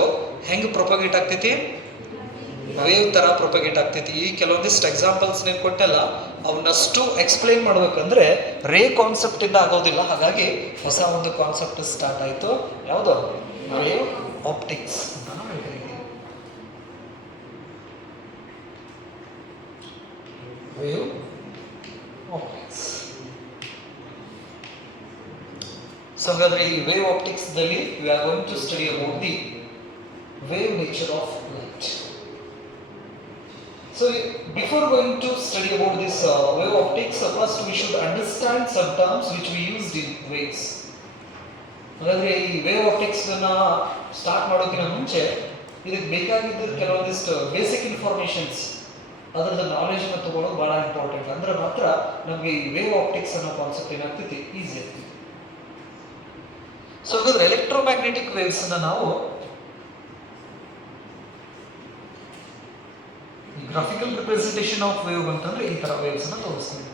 ಹೆಂಗ್ ಪ್ರೊಪಗೇಟ್ ಆಗ್ತೈತಿ? ವೇವ್ ತರ ಪ್ರೊಪಗೇಟ್ ಆಗ್ತೈತಿ. ಈ ಕೆಲವೊಂದಿಷ್ಟು ಎಕ್ಸಾಂಪಲ್ಸ್ నేను ಕೊಟ್ಟಲ್ಲ, ಅವನ್ನಷ್ಟು ಎಕ್ಸ್ಪ್ಲೈನ್ ಮಾಡ್ಬೇಕಂದ್ರೆ ರೇ ಕಾನ್ಸೆಪ್ಟ್ ಇಂದ ಆಗೋದಿಲ್ಲ. ಹಾಗಾಗಿ ಹೊಸ ಒಂದು ಕಾನ್ಸೆಪ್ಟ್ ಸ್ಟಾರ್ಟ್ ಆಯ್ತು. ಯಾವುದು? ವೇವ್ ಆಪ್ಟಿಕ್ಸ್ ಅಂತ ನಾವು ಹೇಳ್ತೀವಿ. Wave optics. ಸೊ ಹಾಗಾದ್ರೆ ಈ ವೇವ್ ಆಪ್ಟಿಕ್ಸ್ ದಲ್ಲಿ we are going to study about the wave nature of light. So before going to study about this wave optics, first we should understand some terms which we used in waves. ಹಾಗಾದ್ರೆ ಈ wave optics ಅನ್ನ start ಮಾಡೋಕ್ಕಿಂತ ಮುಂಚೆ ಇದಕ್ಕೆ ಬೇಕಾಗಿದ್ದ ಕೆಲವೊಂದಿಷ್ಟು basic informations, ಅದರದ knowledge ಅನ್ನು ತಗೊಳ್ಳೋದು ಬಹಳ ಇಂಪಾರ್ಟೆಂಟ್. ಅಂದ್ರೆ ಮಾತ್ರ ನಮಗೆ ಈ ವೇವ್ ಆಪ್ಟಿಕ್ಸ್ ಅನ್ನೋ ಕಾನ್ಸೆಪ್ಟ್ ಏನಾಗ್ತೈತಿ, ಈಸಿ ಆಗ್ತೈತಿ. ಸೊ ಹಾಗಾದ್ರೆ ಎಲೆಕ್ಟ್ರೋಮ್ಯಾಗ್ನೆಟಿಕ್ ವೇವ್ಸ್ ಅನ್ನ ನಾವು ಗ್ರಾಫಿಕಲ್ ರಿಪ್ರೆಸೆಂಟೇಷನ್ ಆಫ್ ವೇವ್ ಅಂತಂದ್ರೆ ಈ ತರ ವೇವ್ಸ್ ಅನ್ನ ತೋರಿಸ್ತೀವಿ.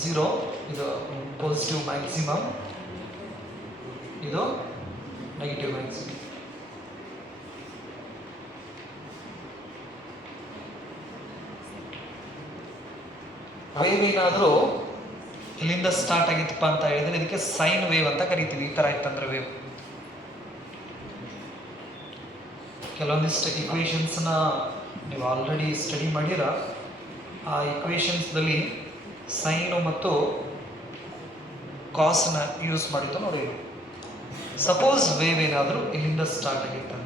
ಝೀರೋ ಇದು ಪಾಸಿಟಿವ್ ಮ್ಯಾಕ್ಸಿಮಮ್, ಇದು ನೆಗೆಟಿವ್ ಮ್ಯಾಕ್ಸಿಮಮ್. ವೇವ್ ಏನಾದರೂ ಇಲ್ಲಿಂದ ಸ್ಟಾರ್ಟ್ ಆಗಿತ್ತಪ್ಪ ಅಂತ ಹೇಳಿದ್ರೆ ಇದಕ್ಕೆ ಸೈನ್ ವೇವ್ ಅಂತ ಕರಿತೀವಿ. ಈ ತರ ಇತ್ತಂದ್ರೆ ವೇವ್. ಕೆಲವೊಂದಿಷ್ಟು ಇಕ್ವೇಶನ್ಸ್ ನ ನೀವು ಆಲ್ರೆಡಿ ಸ್ಟಡಿ ಮಾಡಿರ. ಆ ಇಕ್ವೇಶನ್ಸ್ ದಲ್ಲಿ ಸೈನ್ ಮತ್ತು ಕಾಸ್ ನ ಯೂಸ್ ಮಾಡಿದ್ದು ನೋಡಿ. ಸಪೋಸ್ ವೇವ್ ಏನಾದರೂ ಇಲ್ಲಿಂದ ಸ್ಟಾರ್ಟ್ ಆಗಿತ್ತಂದ್ರೆ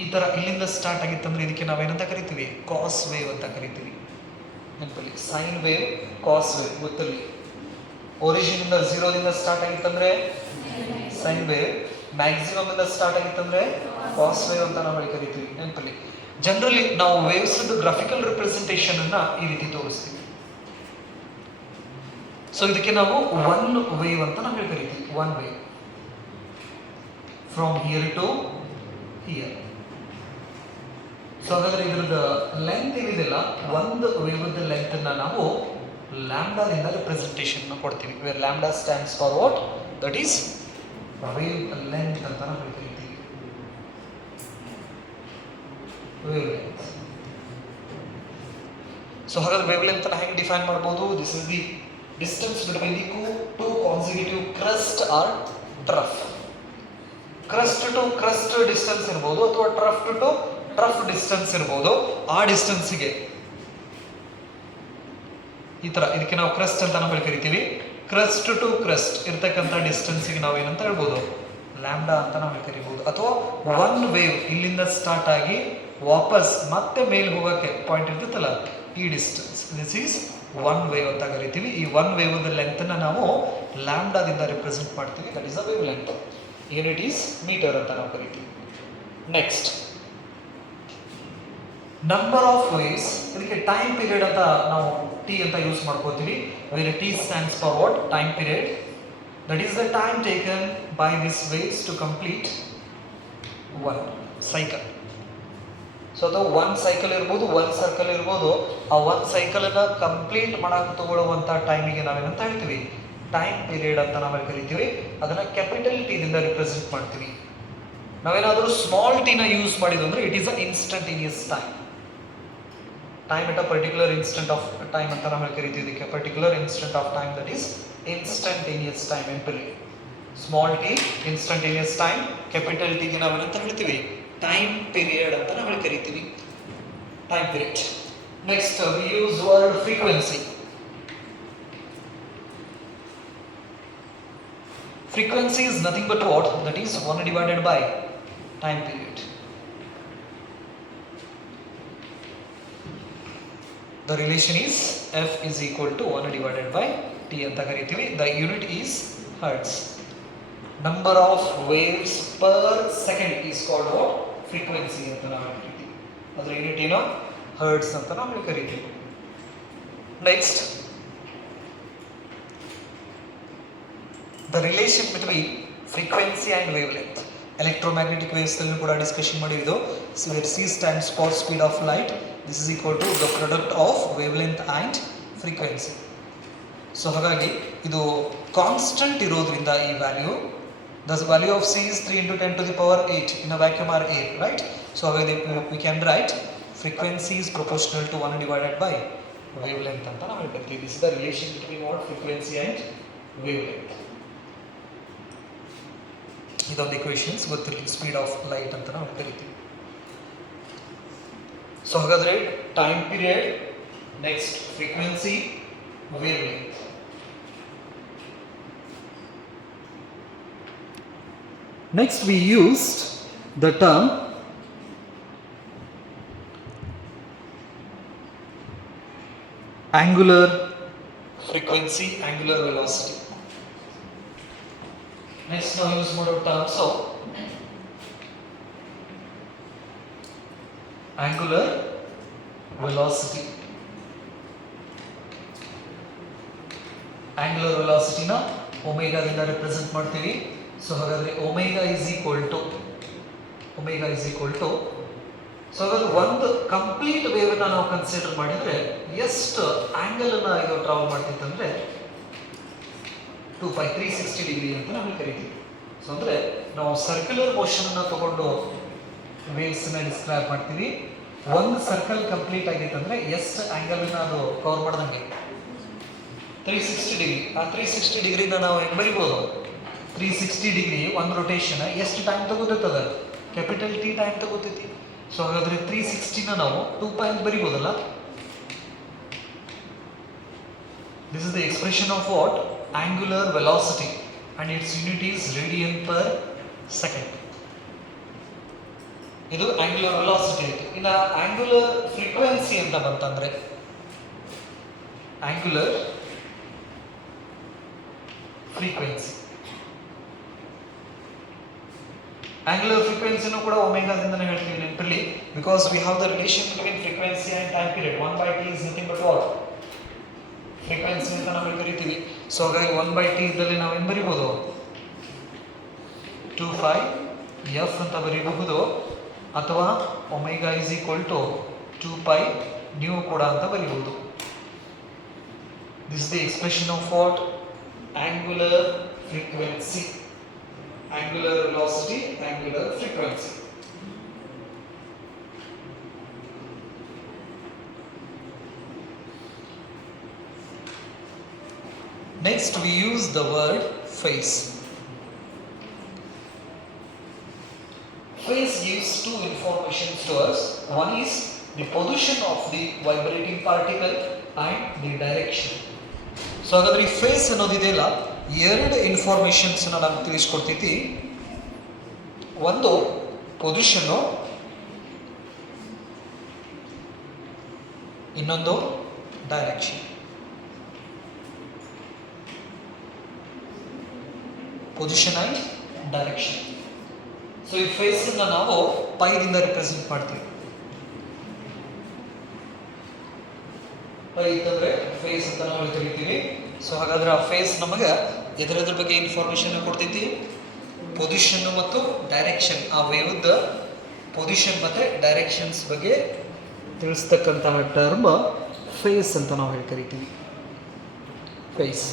ಈ ತರ ಇಲ್ಲಿಂದ ಸ್ಟಾರ್ಟ್ ಆಗಿತ್ತಂದ್ರೆ ಇದಕ್ಕೆ ನಾವೇನಂತ ಕರಿತೀವಿ? ಕಾಸ್ ವೇವ್ ಅಂತ ಕರಿತೀವಿ. ನೆನಪಲ್ಲಿ ಸೈನ್ ವೇವ್, ಕಾಸ್ ವೇವ್ ಗೊತ್ತಲ್ಲಿ. ಒರಿಜಿನ್ ಇಂದ ಝೀರೋದಿಂದ ಸ್ಟಾರ್ಟ್ ಆಗಿತ್ತಂದ್ರೆ ಸೈನ್ ವೇವ್, ಮ್ಯಾಕ್ಸಿಮಮ್ ಇಂದ ಸ್ಟಾರ್ಟ್ ಆಗಿತ್ತಂದ್ರೆ ಕಾಸ್ ವೇವ್ ಅಂತ ನಾವು ಕರಿತೀವಿ. ನೆನಪಲ್ಲಿ ಜನರಲಿ ನಾವು ವೇವ್ಸ್ ಗ್ರಾಫಿಕಲ್ ರಿಪ್ರೆಸೆಂಟೇಷನ್ ಅನ್ನ ಈ ರೀತಿ ತೋರಿಸ್ತೀವಿ. ಸೊ ಇದಕ್ಕೆ ನಾವು ಒನ್ ವೇವ್ ಅಂತ ನಾವು ಕರಿತೀವಿ. One wave from here to here. So ಹಾಗಾದ್ರೆ ಇದರದ ಲೆಂತ್ ಏನಿದೆಯಲ್ಲ, ಒಂದು ವೇವ್ ಲೆಂತ್ ಅನ್ನ ನಾವು ಲ್ಯಾಂಬ್ಡಾದಿಂದ ರಿಪ್ರೆಸೆಂಟೇಷನ್ ಕೊಡ್ತೀವಿ. Where lambda stands for what? That is wave length ಅಂತ ನಾವು ಕರಿತೀವಿ. Wave length. ಸೊ ಹಾಗಾದ್ರೆ ವೇವ್ ಲೆಂತ್ ಅನ್ನ ಹೆಂಗೆ ಡಿಫೈನ್ ಮಾಡಬಹುದು? This is the distance between the two consecutive crest or trough. Crest to crest distance ಇರಬಹುದು ಅಥವಾ ಟ್ರಫ್ ಟು ಟ್ರಫ್ ಡಿಸ್ಟೆನ್ಸ್ ಇರಬಹುದು. ಆ ಡಿಸ್ಟೆನ್ಸ್ಗೆ ಈ ತರ, ಇದಕ್ಕೆ ನಾವು ಕ್ರಸ್ಟ್ ಅಂತ ನಾವು ಕರಿತೀವಿ. ಕ್ರಸ್ಟ್ ಟು ಕ್ರಸ್ಟ್ ಇರ್ತಕ್ಕಂಥ ಡಿಸ್ಟೆನ್ಸ್ಗೆ ನಾವು ಏನಂತ ಹೇಳ್ಬೋದು? ಲ್ಯಾಂಬ್ಡಾ ಅಂತ ನಾವು ಕರಿಬಹುದು. ಅಥವಾ ಒನ್ ವೇವ್ ಇಲ್ಲಿಂದ ಸ್ಟಾರ್ಟ್ ಆಗಿ ವಾಪಸ್ ಮತ್ತೆ ಮೇಲೆ ಹೋಗಕ್ಕೆ ಪಾಯಿಂಟ್ ಇರ್ತೈತಲ್ಲ, ಈ distance, this is one wave ಅಂತ ಕರಿತೀವಿ. ಈ ಒನ್ ವೇವ್ ಲೆಂತ್ ಅನ್ನ ನಾವು ಲ್ಯಾಂಬ್ಡಾದಿಂದ ರಿಪ್ರೆಸೆಂಟ್ ಮಾಡ್ತೀವಿ. That is a wave length. Unit is metre ಅಂತ ನಾವು ಕರಿತೀವಿ. Next, number of waves. ಇದಕ್ಕೆ ಟೈಮ್ ಪೀರಿಯಡ್ ಅಂತ ನಾವು ಟಿ ಅಂತ ಯೂಸ್ ಮಾಡ್ಕೋತೀವಿ. Where T stands for what? Time period. That is the time taken by this waves to complete one cycle. So ಅದು one cycle ಇರ್ಬೋದು, ಒನ್ ಸರ್ಕಲ್ ಇರ್ಬೋದು. ಆ one cycle ಅನ್ನ ಕಂಪ್ಲೀಟ್ ಮಾಡಕ್ಕೆ ತಗೊಳ್ಳುವಂತ ಟೈಮಿಗೆ ನಾವೇನಂತ ಹೇಳ್ತೀವಿ? ಟೈಮ್ ಪೀರಿಯಡ್ ಅಂತ ನಾವು ಕರಿತೀವಿ. ಅದನ್ನ ಕ್ಯಾಪಿಟಲ್ ಟಿ ದಿಂದ ರಿಪ್ರೆಸೆಂಟ್ ಮಾಡ್ತೀವಿ. ನಾವೇನಾದರೂ ಸ್ಮಾಲ್ ಟಿ ನ ಯೂಸ್ ಮಾಡಿದ್ವಿ ಅಂದ್ರೆ it is a instantaneous time. Time at a particular instant of time ಅಂತ ನಾವು ಕರಿತೀವಿ. ಇದಕ್ಕೆ particular instant of time, that is instantaneous time in period. Small T instantaneous time, capital ಟಿಗೆ ನಾವೇನಂತ ಹೇಳ್ತೀವಿ? ಟೈಮ್ ಪೀರಿಯಡ್ ಅಂತ ನಾವು ಕರಿತೀವಿ. Time period. Next, we use word frequency. Frequency is nothing but what? That is 1 divided by time period. The relation is F is equal to 1 divided by T anta karithivi. The unit is hertz. Number of waves per second is called what? Frequency anta navu karithivi. Adra unit ಏನು? hertz anta navu karithivi. Next, the relation between frequency and wavelength. Electromagnetic waves ಅಲ್ಲಿ ಕೂಡ discussion ಮಾಡಿದ್ದು. So where C stands for speed of light, this is equal to the product of wavelength and frequency. So ಹಾಗಾಗಿ ಇದು constant ಇರೋದ್ರಿಂದ ಈ value, the value of C is 3 into 10 to the power 8 in a vacuum or air, right? So we can write frequency is proportional to 1 divided by wavelength ಅಂತ ನಾವು ಹೇಳ್ತೀವಿ. This is the relation between what? Frequency and wavelength. ಇದೊಂದು equations ಗೊತ್ತಿರಲಿ. Speed of light ಅಂತ ನಾವು ಕರಿತೀವಿ. So ಹಾಗಾದ್ರೆ time period, next frequency, wavelength. Next we used the term angular frequency, angular velocity. Next ನಾವು ಯೂಸ್ ಮಾಡೋ terms angular velocity. Angular ವೆಲಾಸಿಟಿನ ಒಮೆಗಾದಿಂದ ರಿಪ್ರೆಸೆಂಟ್ ಮಾಡ್ತೀವಿ. ಸೊ ಹಾಗಾದ್ರೆ omega is equal to so ಹಾಗಾದ್ರೆ ಒಂದು ಕಂಪ್ಲೀಟ್ ವೇವ್ ಅನ್ನ ನಾವು ಕನ್ಸಿಡರ್ ಮಾಡಿದ್ರೆ ಎಷ್ಟು ಆಂಗಲ್ ಅನ್ನ ಇದು ಟ್ರಾವೆಲ್ ಮಾಡ್ತಿತ್ತಂದ್ರೆ 360 ಡಿಗ್ರಿ ಅಂತ ನಾವು ಕರಿತೀವಿ. ಸೊ ಅಂದ್ರೆ ನಾವು ಸರ್ಕ್ಯುಲರ್ ಮೋಷನ್ ಅನ್ನ ತಗೊಂಡು ವೇವ್ಸ್ ನ ಡಿಸ್ಕ್ರೈಬ್ ಮಾಡ್ತೀವಿ. ಒಂದು ಸರ್ಕಲ್ ಕಂಪ್ಲೀಟ್ ಆಗಿತ್ತು ಅಂದ್ರೆ ಎಷ್ಟು ಆಂಗಲ್ ಅನ್ನ ಅದು ಕವರ್ ಮಾಡ್ದಂಗೆ? 360 ಡಿಗ್ರಿ. ಆ 360 ಡಿಗ್ರಿನ ನಾವು ಹೆಂಗ್ ಬರಿಬಹುದು? 360 ಡಿಗ್ರಿ ಒಂದು ರೊಟೇಷನ್ ಎಷ್ಟು ಟೈಮ್ ತಗೋತದ? ಕ್ಯಾಪಿಟಲ್ ಟಿ ಟೈಮ್ ತಗೋತೈತಿ. ಸೊ ಹಾಗಾದ್ರೆ 360ನ ನಾವು 2 ಅಂತ ಬರಿಬಹುದಲ್ಲ? This is the expression of what? Angular velocity and its unit is radian per second. ಇದು angular velocity ಐತಿ. ಇನ್ನ angular frequency ಅಂತ ಬಂತಂದ್ರೆ angular frequency. Angular frequency ನು ಕೂಡ ಒಮೆಗಾದಿಂದನೇ ಹೇಳ್ತೀವಿ ನೆನಪಿರಲಿ. Because we have the relation between frequency and time period. 1 by t is nothing but what? Frequency ಅಂತ ನಾವು ಕರಿತೀವಿ. ಸೊ ಹಾಗಾಗಿ 1/t ಇದ್ದಲ್ಲಿ ನಾವೇನು ಬರಿಬೋದು, 2π f ಅಂತ ಬರೀಬಹುದು, ಅಥವಾ omega is equal to 2π nu ಕೂಡ ಅಂತ ಬರೀಬಹುದು. This is the expression of what, angular frequency, angular velocity, angular frequency. Next we use the word phase. Phase gives two informations to us. One is the position of the vibrating particle and the direction. So ಹಾಗಾದ್ರೆ ಈ face ಅನ್ನೋದಿದೆಯಲ್ಲ, ಎರಡು informations ನಮಗೆ ತಿಳಿಸ್ಕೊಡ್ತೈತಿ. ಒಂದು position, ಇನ್ನೊಂದು direction. Position and direction. So ಈ ಫೇಸನ್ನು ನಾವು ಪೈದಿಂದ represent ಮಾಡ್ತೀವಿ. Pi ಅಂತಂದರೆ ಫೇಸ್ ಅಂತ ನಾವು ಕರಿತೀವಿ. ಸೊ ಹಾಗಾದ್ರೆ ಆ ಫೇಸ್ ನಮಗೆ ಎದರದ್ರ ಬಗ್ಗೆ ಇನ್ಫಾರ್ಮೇಷನ್ ಕೊಡ್ತೈತಿ, ಪೊಸಿಷನ್ನು ಮತ್ತು ಡೈರೆಕ್ಷನ್, ಆ ವೇವ್ದ ಪೊಸಿಷನ್ ಮತ್ತು ಡೈರೆಕ್ಷನ್ಸ್ ಬಗ್ಗೆ ತಿಳಿಸ್ತಕ್ಕಂತಹ ಟರ್ಮ್ ಫೇಸ್ ಅಂತ ನಾವು ಕರಿತೀವಿ, ಫೇಸ್.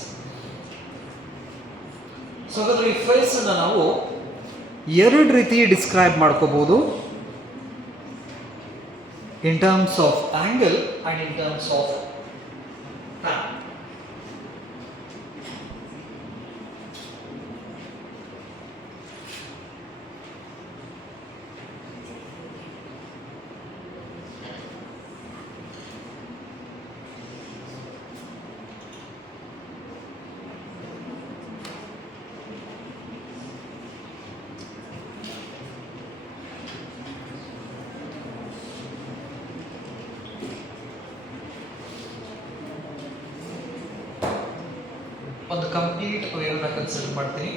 ಸೊ ಹಾಗಾದ್ರೆ ಈ ಫೇಸನ್ನು ನಾವು ಎರಡು ರೀತಿ ಡಿಸ್ಕ್ರೈಬ್ ಮಾಡ್ಕೋಬಹುದು, in terms of angle and in terms of time. ಒಂದು ಕಂಪ್ಲೀಟ್ ವೇವ್ನ ಕನ್ಸಿಡರ್ ಮಾಡ್ತೀನಿ.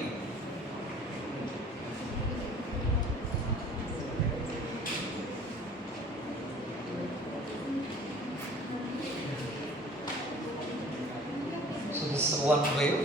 So this is one wave.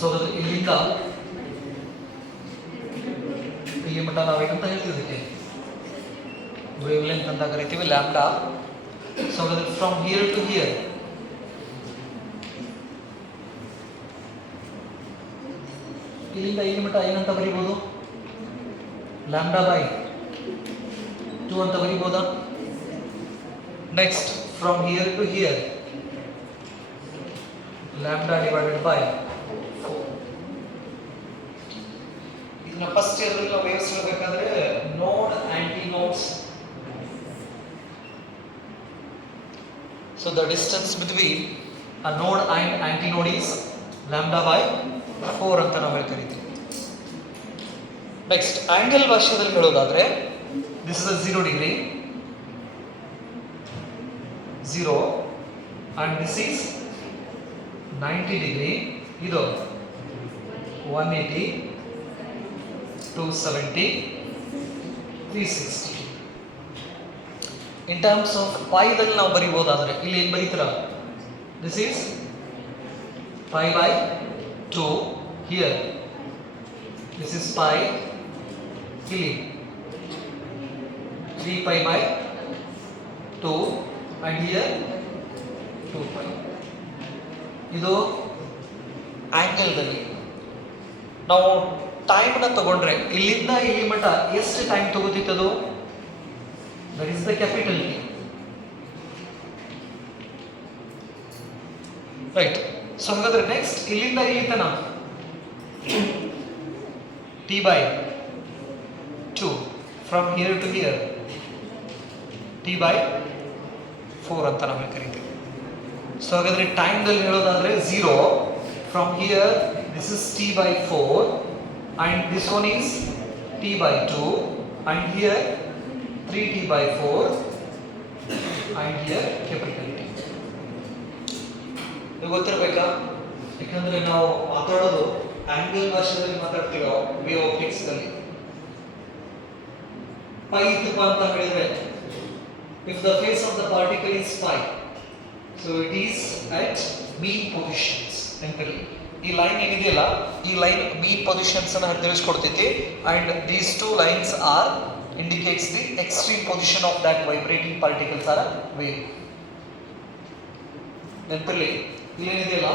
So ಇಲ್ಲಿಂದ ಇಲ್ಲಿ ಮಟ್ಟ ನಾವೇನಂತ ಹೇಳ್ತಿದ್ದಕ್ಕೆ ವೇವ್ ಲೆಂತ್ ಅಂತ ಕರಿತೀವಿ, lambda. So from here to here, ಇಲ್ಲಿಂದ ಇಲ್ಲಿ ಮಟ್ಟ ಏನಂತ ಬರೀಬೋದು, ಲ್ಯಾಂಬ್ಡಾ ಬೈ 2 ಅಂತ ಬರೀಬೋದಾ. Next from here to here, lambda divided by 4. ಇದನ್ನ ಫಸ್ಟ್ ಇಯರ್ನಲ್ಲಿ ನಾವು ವೇವ್ಸ್ ಹೇಳಬೇಕಾದ್ರೆ node antinodes. So the distance between a ನೋಡ್ ಅಂಡ್ ಆಂಟಿ ನೋಡ್ ಈಸ್ ಲ್ಯಾಂಬ್ಡಾ ಬೈ 4 ಅಂತ ನಾವು ಕರಿತೀವಿ. ನೆಕ್ಸ್ಟ್ ಆಂಗಲ್ ಭಾಷೆಯಲ್ಲಿ ಹೇಳೋದಾದ್ರೆ this is 0 degree, 0 and this is 90 degree, ಇದು 180, 270, 360. ಇನ್ ಟರ್ಮ್ಸ್ ಆಫ್ ಪೈದಲ್ಲಿ ನಾವು ಬರಿಬೋದಾದ್ರೆ ಇಲ್ಲಿ ಏನು ಬರೀತೀರ, this is pi by 2 here, this is pi, ಇಲ್ಲಿ 3 pi by 2 and here 2 pi. ಇದು ಆ್ಯಂಗಲ್ದಲ್ಲಿ. ನಾವು ಟೈಮ್ನ ತಗೊಂಡ್ರೆ ಇಲ್ಲಿಂದ ಇಲ್ಲಿ ಮಟ್ಟ ಎಷ್ಟು ಟೈಮ್ ತಗೋತಿತ್ತದು? That is the capital T. Right. So ಹಾಗಾದ್ರೆ ನೆಕ್ಸ್ಟ್ ಇಲ್ಲಿಂದ ಇಲ್ಲಿ ತನ T by 2 from here to here T by 4 ಅಂತ ನಾವು ಕರಿತೀವಿ. ಸೊ ಹಾಗಾದ್ರೆ ಟೈಮ್ದಲ್ಲಿ ಹೇಳೋದಾದ್ರೆ 0 from here this is T by 4 and this one is t by 2 and here 3t by 4 and here capital T. ಇದು ಗೊತ್ತಿರಬೇಕಾ? ಯಾಕಂದ್ರೆ ನಾವು ಮಾತಾಡೋದು ಆಂಗಲ್ ಭಾಷೆಯಲ್ಲಿ ಮಾತಾಡ್ತೀವಿ, ವಿ ಆಫ್ ಎಕ್ಸ್ ದಲ್ಲಿ. ಪೈ ಇತ್ತಪ್ಪ ಅಂತ ಹೇಳಿದ್ರೆ if the face of the particle is pi, so it is at mean positions temporarily. ಈ ಲೈನ್ ಏನಿದೆಯಲ್ಲ, ಈ ಲೈನ್ ಮೀನ್ ಪೊಸಿಷನ್ಸ್ ಅನ್ನು ತಿಳಿಸ್ಕೊಡ್ತೈತಿ. And these two lines are indicates the extreme position of that vibrating particles are wave. ನೆನಪಿರಲಿ, ಇಲ್ಲೇನಿದೆಯಲ್ಲ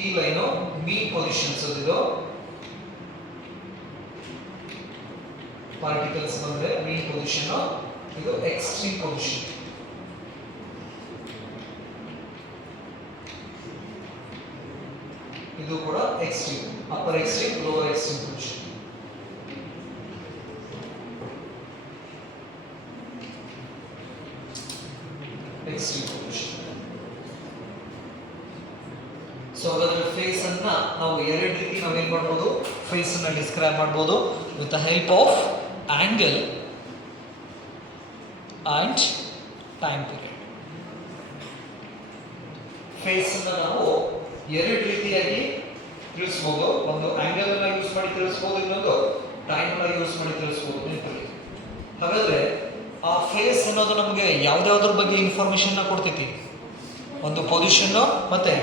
ಈ line mean positions ಇದು. Particles ಬಂದ್ರೆ ಮೀನ್ ಪೊಸಿಷನ್, ಇದು ಎಕ್ಸ್ಟ್ರೀಮ್ ಪೊಸಿಷನ್. ಇದು ಕೂಡ extreme, upper extreme, lower extreme position. Extreme position. So ಅದರ phase ಅನ್ನ ನಾವು ಎರಡು ರೀತಿ ನಾವೇನ್ ಮಾಡ್ಬೋದು, ಫೇಸ್ ಅನ್ನ ಡಿಸ್ಕ್ರೈಬ್ ಮಾಡ್ಬೋದು with the help of angle and time period. Phase ಅನ್ನ ನಾವು ಎರಡು ರೀತಿಯಾಗಿ ತಿಳಿಸ್ಬೋದು. ಒಂದು ಆಂಗಲ್ ಅನ್ನ ಯೂಸ್ ಮಾಡಿ ತಿಳಿಸ್ಬೋದು, ಇನ್ನೊಂದು ಟೈಮ್ ಅನ್ನ ಯೂಸ್ ಮಾಡಿ ತಿಳಿಸ್ಬೋದು. ನೆನಪಲ್ಲಿ. ಹಾಗಾದ್ರೆ ಆ ಫೇಸ್ ಅನ್ನೋದು ನಮಗೆ ಯಾವ್ದಾವ್ದ್ರ ಬಗ್ಗೆ ಇನ್ಫಾರ್ಮೇಶನ್ ಕೊಡ್ತೈತಿ? ಒಂದು ಪೊಸಿಷನ್ ಮತ್ತೆ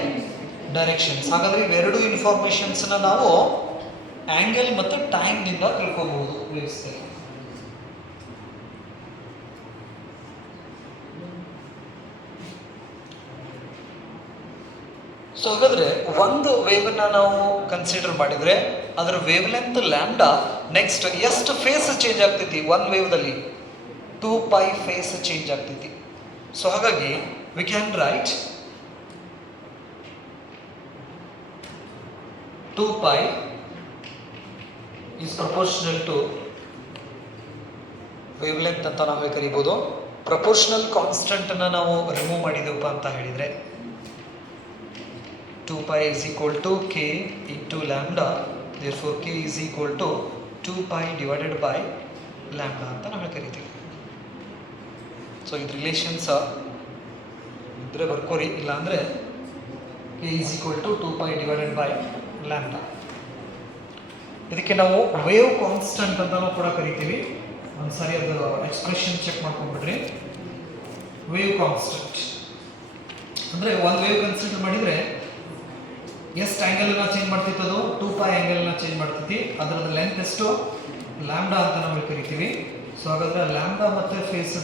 ಡೈರೆಕ್ಷನ್ಸ್. ಹಾಗಾದ್ರೆ ಇವೆರಡು ಇನ್ಫಾರ್ಮೇಶನ್ಸ್ ನಾವು ಆಂಗಲ್ ಮತ್ತು ಟೈಮ್ ನಿಂದ ತಿಳ್ಕೋಬಹುದು ವ್ಯವಸ್ಥೆಯಲ್ಲಿ. ಸೊ ಹಾಗಾದ್ರೆ ಒಂದು ವೇವ್ ಅನ್ನ ನಾವು ಕನ್ಸಿಡರ್ ಮಾಡಿದ್ರೆ ಅದರ ವೇವ್ ಲೆಂತ್ ಲ್ಯಾಂಬ್ಡಾ, ನೆಕ್ಸ್ಟ್ ಎಷ್ಟು ಫೇಸ್ ಚೇಂಜ್ ಆಗ್ತೈತಿ ಒಂದು ವೇವ್ದಲ್ಲಿ? 2π ಫೇಸ್ ಚೇಂಜ್ ಆಗ್ತೈತಿ. ಸೊ ಹಾಗಾಗಿ we can write 2π is proportional to wave length ಅಂತ ನಾವೇ ಕರಿಬೋದು. ಪ್ರಪೋರ್ಷನಲ್ ಕಾನ್ಸ್ಟೆಂಟ್ ಅನ್ನ ನಾವು ರಿಮೂವ್ ಮಾಡಿದೆವಪ್ಪ ಅಂತ ಹೇಳಿದ್ರೆ 2π is equal to k into lambda, therefore k is equal to 2π divided by lambda ಅಂತ ನಾವು ಕರಿತೀವಿ. ಸೊ ಇದು ರಿಲೇಷನ್ಸ್ ಇದ್ರೆ ಬರ್ಕೋರಿ, ಇಲ್ಲ ಅಂದ್ರೆ k is equal to 2π divided by lambda. ಇದಕ್ಕೆ ನಾವು ವೇವ್ ಕಾನ್ಸ್ಟೆಂಟ್ ಅಂತಾನೂ ಕೂಡ ಕರಿತೀವಿ. ಒಂದ್ಸಾರಿ ಅದು ಎಕ್ಸ್ಪ್ರೆಷನ್ ಚೆಕ್ ಮಾಡ್ಕೊಂಡ್ಬಿಡ್ರಿ. ವೇವ್ ಕಾನ್ಸ್ಟೆಂಟ್ ಅಂದ್ರೆ ಒಂದು ವೇವ್ ಕನ್ಸಿಡರ್ ಮಾಡಿದ್ರೆ ಎಷ್ಟು ಆಂಗಲ್ ಅನ್ನ ಚೇಂಜ್ ಮಾಡ್ತಿತ್ತು? ಅದು 2π ಆಂಗಲ್ ಅನ್ನ ಚೇಂಜ್ ಮಾಡ್ತೈತಿ. ಅದರದ ಲೆಂತ್ ಎಷ್ಟು? ಲ್ಯಾಂಬ್ಡಾ ಅಂತ ನಾವು ಕರಿತೀವಿ. ಸೊ ಹಾಗಾದ್ರೆ ಲ್ಯಾಂಬ್ಡಾ ಮತ್ತೆ ಫೇಸ್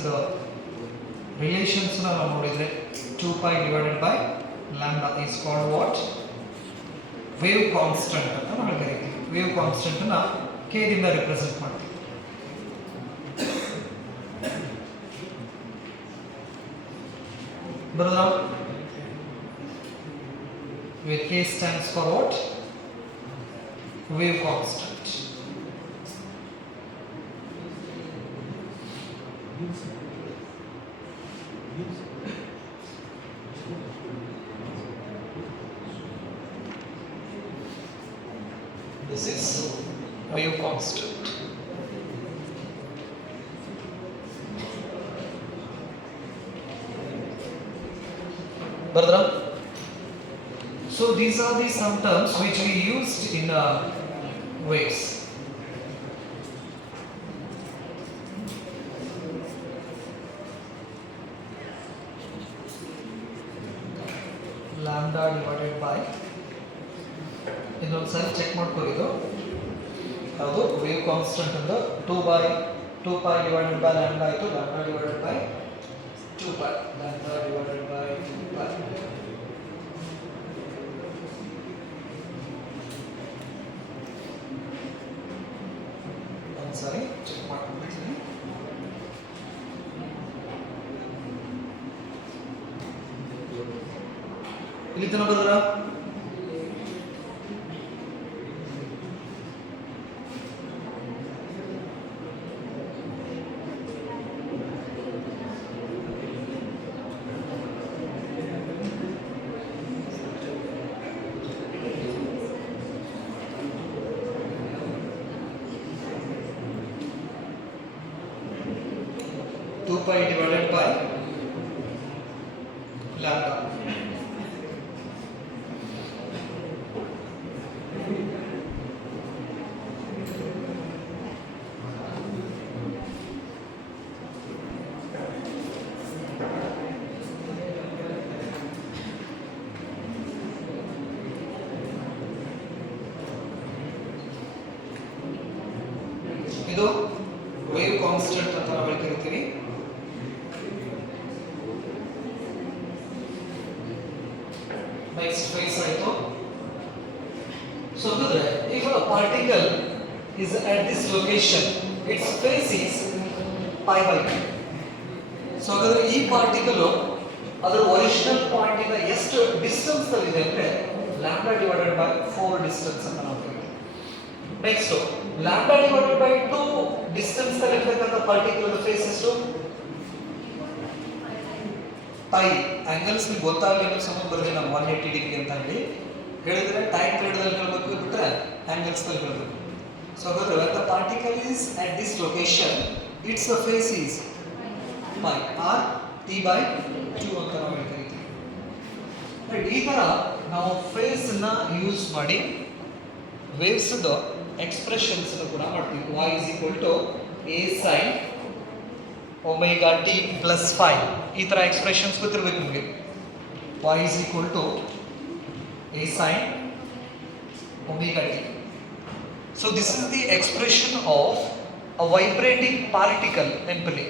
ರಿಲೇಷನ್ಸ್ ನಾವು ನೋಡಿದ್ರೆ 2π divided by lambda is called what? Wave constant ಅಂತ ನಾವು ಕರಿತೀವಿ. ವೇವ್ ಕಾನ್ಸ್ಟೆಂಟ್ ಅನ್ನ k ದಿಂದ ರಿಪ್ರೆಸೆಂಟ್ ಮಾಡ್ತೀವಿ. ಬರೋದಾ? where k stands for what? Wave constant. This is wave constant. Bardra? So these are the some terms which we used in waves. Lambda divided by, ಇನ್ನೊಂದು ಸರಿ check ಮಾಡ್ಕೊಳ್ಳಿದು, ಅದು wave constant ಅಂದ್ರೆ 2π divided by lambda ಆಯಿತು. lambda divided by 2π, lambda divided by 2π. ಇಲ್ಲಿ ತನಕ ಬರೋದಾ? Two pi divided by lambda. ಇದು wave constant ಅಂತ ನಾವು ಕರಿತೀವಿ. ನೆಕ್ಸ್ಟ್ ಫೇಸ್ ಆಯಿತು. ಸೊ ಅಂದ್ರೆ if a particle is at this location, its phase is pi by 2. So ಹಾಗಾದ್ರೆ ಈ ಪಾರ್ಟಿಕಲ್ ಅದರ ಒರಿಜಿನಲ್ ಪಾಯಿಂಟ್ ಇಂದ ಎಷ್ಟು ಡಿಸ್ಟೆನ್ಸ್ ಅಲ್ಲಿ ಇದೆ ಅಂದ್ರೆ ಲ್ಯಾಂಬ್ಡಾ ಡಿವೈಡೆಡ್ ಬೈ 4 ಡಿಸ್ಟೆನ್ಸ್ ಅಂತ ನಾವು ಹೇಳ್ತೀವಿ. Next lambda divided by 2 distance ಅಲ್ಲಿ ಇರತಕ್ಕಂತ ಪಾರ್ಟಿಕಲ್ ಫೇಸ್ ಎಷ್ಟು? ಪೈ. ಆಂಗಲ್ಸ್ ನಿಮಗೆ ಗೊತ್ತಾಗಲಿ ಅನ್ನೋ ಸಮ ಬರಲಿ ನಾವು 180 ಡಿಗ್ರಿ ಅಂತ ಹೇಳಿ ಹೇಳಿದ್ರೆ ಟೈಮ್ ಪೀರಿಯಡ್ ಅಲ್ಲಿ ಹೇಳಬೇಕು ಬಿಟ್ರೆ ಆಂಗಲ್ಸ್ ನಲ್ಲಿ ಹೇಳಬೇಕು. ಸೊ ಹಾಗಾದ್ರೆ when the particle is at this location, its phase is pi r t by 2 ಅಂತ ನಾವು ಕರಿತೀವಿ. ಈ ತರ ನಾವು ಫೇಸ್ ನ ಯೂಸ್ ಮಾಡಿ ವೇವ್ಸ್ ದ ಎಕ್ಸ್ಪ್ರೆಷನ್ಸ್ ಕೂಡ ಮಾಡ್ತೀವಿ. y is equal to a sin omega t plus phi. ಈ ತರ ಎಕ್ಸ್ಪ್ರೆಷನ್ಸ್ ಗೊತ್ತಿರಬೇಕು ನಿಮಗೆ. y is equal to a sin omega t. So this is the expression of a vibrating particle. ನೆನಪಲ್ಲಿ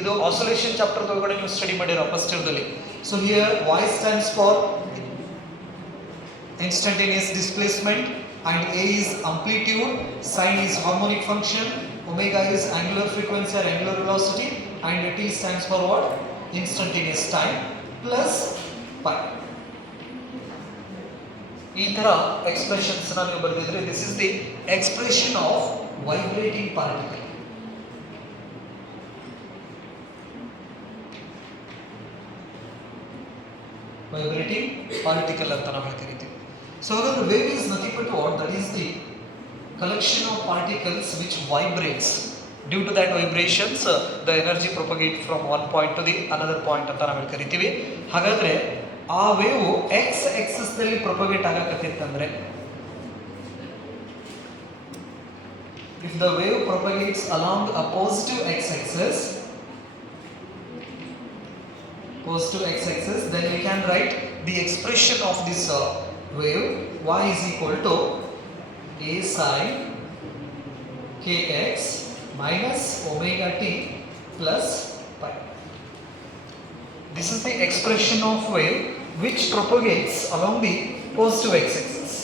ಇದು oscillation chapter ಒಳಗಡೆ ನೀವು ಸ್ಟಡಿ ಮಾಡಿರೋ first ಇಯರ್ದಲ್ಲಿ. So here y stands for instantaneous displacement and a is amplitude, sin is harmonic function, omega is angular frequency or angular velocity, and t stands for what? Instantaneous time plus pi. ಈ ತರ expressions ನೀವು ಬರೆದಿದ್ರೆ this is the expression of vibrating particle. Vibrating particle ಅಂತ ನಾವು ಕರಿತೀವಿ. So ಹಾಗಾದ್ರೆ wave is nothing but what? That is the collection of particles which vibrates. Due to that vibrations the energy propagate from one point to the another point ಅಂತ ನಾವು ಕರಿತೀವಿ. ಹಾಗಾದ್ರೆ ಆ wave x axis ನಲ್ಲಿ propagate ಆಗಕತ್ತಿತ್ತಂದ್ರೆ if the wave propagates along a positive x axis then we can write the expression of this wave y is equal to a sin kx minus omega t plus pi. This is the expression of wave which propagates along the positive x-axis.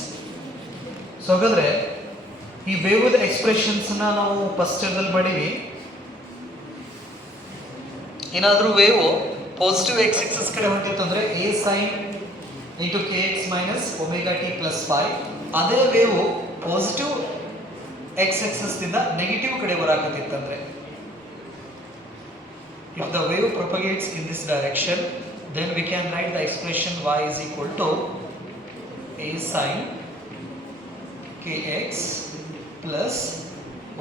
So ಹಾಗಾದ್ರೆ ಈ wave the expressions ನಾವು first ಇಯರ್ದಲ್ಲಿ ಮಾಡಿವಿ. ಏನಾದರೂ wave positive x-axis ಕಡೆ ಹೊಂಟಿತ್ತು ಅಂದ್ರೆ a sin into kx minus omega t plus phi. ಅದೇ wave positive x-axis ದಿಂದ negative ಕಡೆ ಬರಾಕತ್ತಿತ್ತಂದ್ರೆ if the wave propagates in this direction then we can write the expression y is equal to a sin kx plus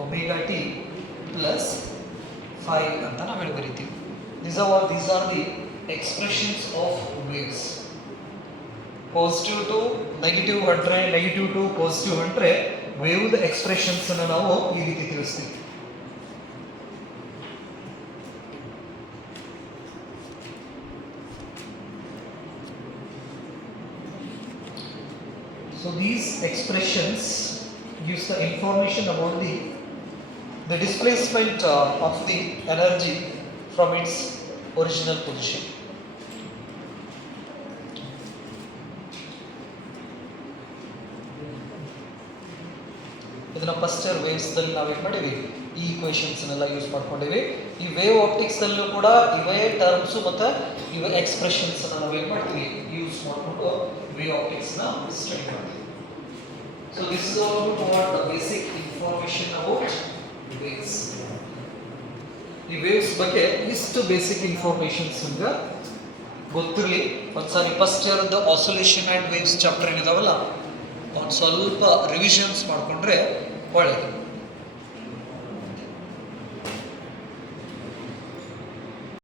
omega t plus phi ಅಂತ ನಾವು ಬರೀತೀವಿ. These are the expressions of waves. Positive to negative ಹೊಂಟ್ರೆ, negative to positive ಹೊಂಟ್ರೆ wave the expressions ಅನ್ನು ನಾವು ಈ ರೀತಿ ತಿಳಿಸ್ತೀವಿ. So these expressions gives the information about the displacement of the energy from its original position. ಇದನ್ನ first year waves ದಲ್ಲಿ ನಾವು ಏನು ಮಾಡಿವಿ, ಈ ಈಕ್ವೇಷನ್ಸ್ನೆಲ್ಲ ಯೂಸ್ ಮಾಡ್ಕೊಂಡಿವಿ. ಈ ವೇವ್ ಆಪ್ಟಿಕ್ಸಲ್ಲೂ ಕೂಡ ಇವೇ ಟರ್ಮ್ಸು ಮತ್ತು ಇವೇ ಎಕ್ಸ್ಪ್ರೆಷನ್ಸನ್ನು ನಾವೇನು ಮಾಡ್ತೀವಿ ಯೂಸ್ ಮಾಡಿಕೊಂಡು ವೇವ್ ಆಪ್ಟಿಕ್ಸ್ನ ಸ್ಟಡಿ ಮಾಡ್ತೀವಿ. So this is what the basic information about waves. ಈ ವೇವ್ಸ್ ಬಗ್ಗೆ ಇಷ್ಟು ಬೇಸಿಕ್ ಇನ್ಫಾರ್ಮೇಷನ್ಸ್ ನಿಮ್ಗೆ ಗೊತ್ತಿರಲಿ. ಒಂದ್ಸಾರಿ ಫಸ್ಟ್ ಇಯರ್ದು ಆಸೋಲೇಷನ್ ಆ್ಯಂಡ್ ವೇವ್ಸ್ ಚಾಪ್ಟರ್ ಏನಿದಾವಲ್ಲ ಒಂದು ಸ್ವಲ್ಪ ರಿವಿಷನ್ಸ್ ಮಾಡಿಕೊಂಡ್ರೆ ಒಳ್ಳೆಯದು.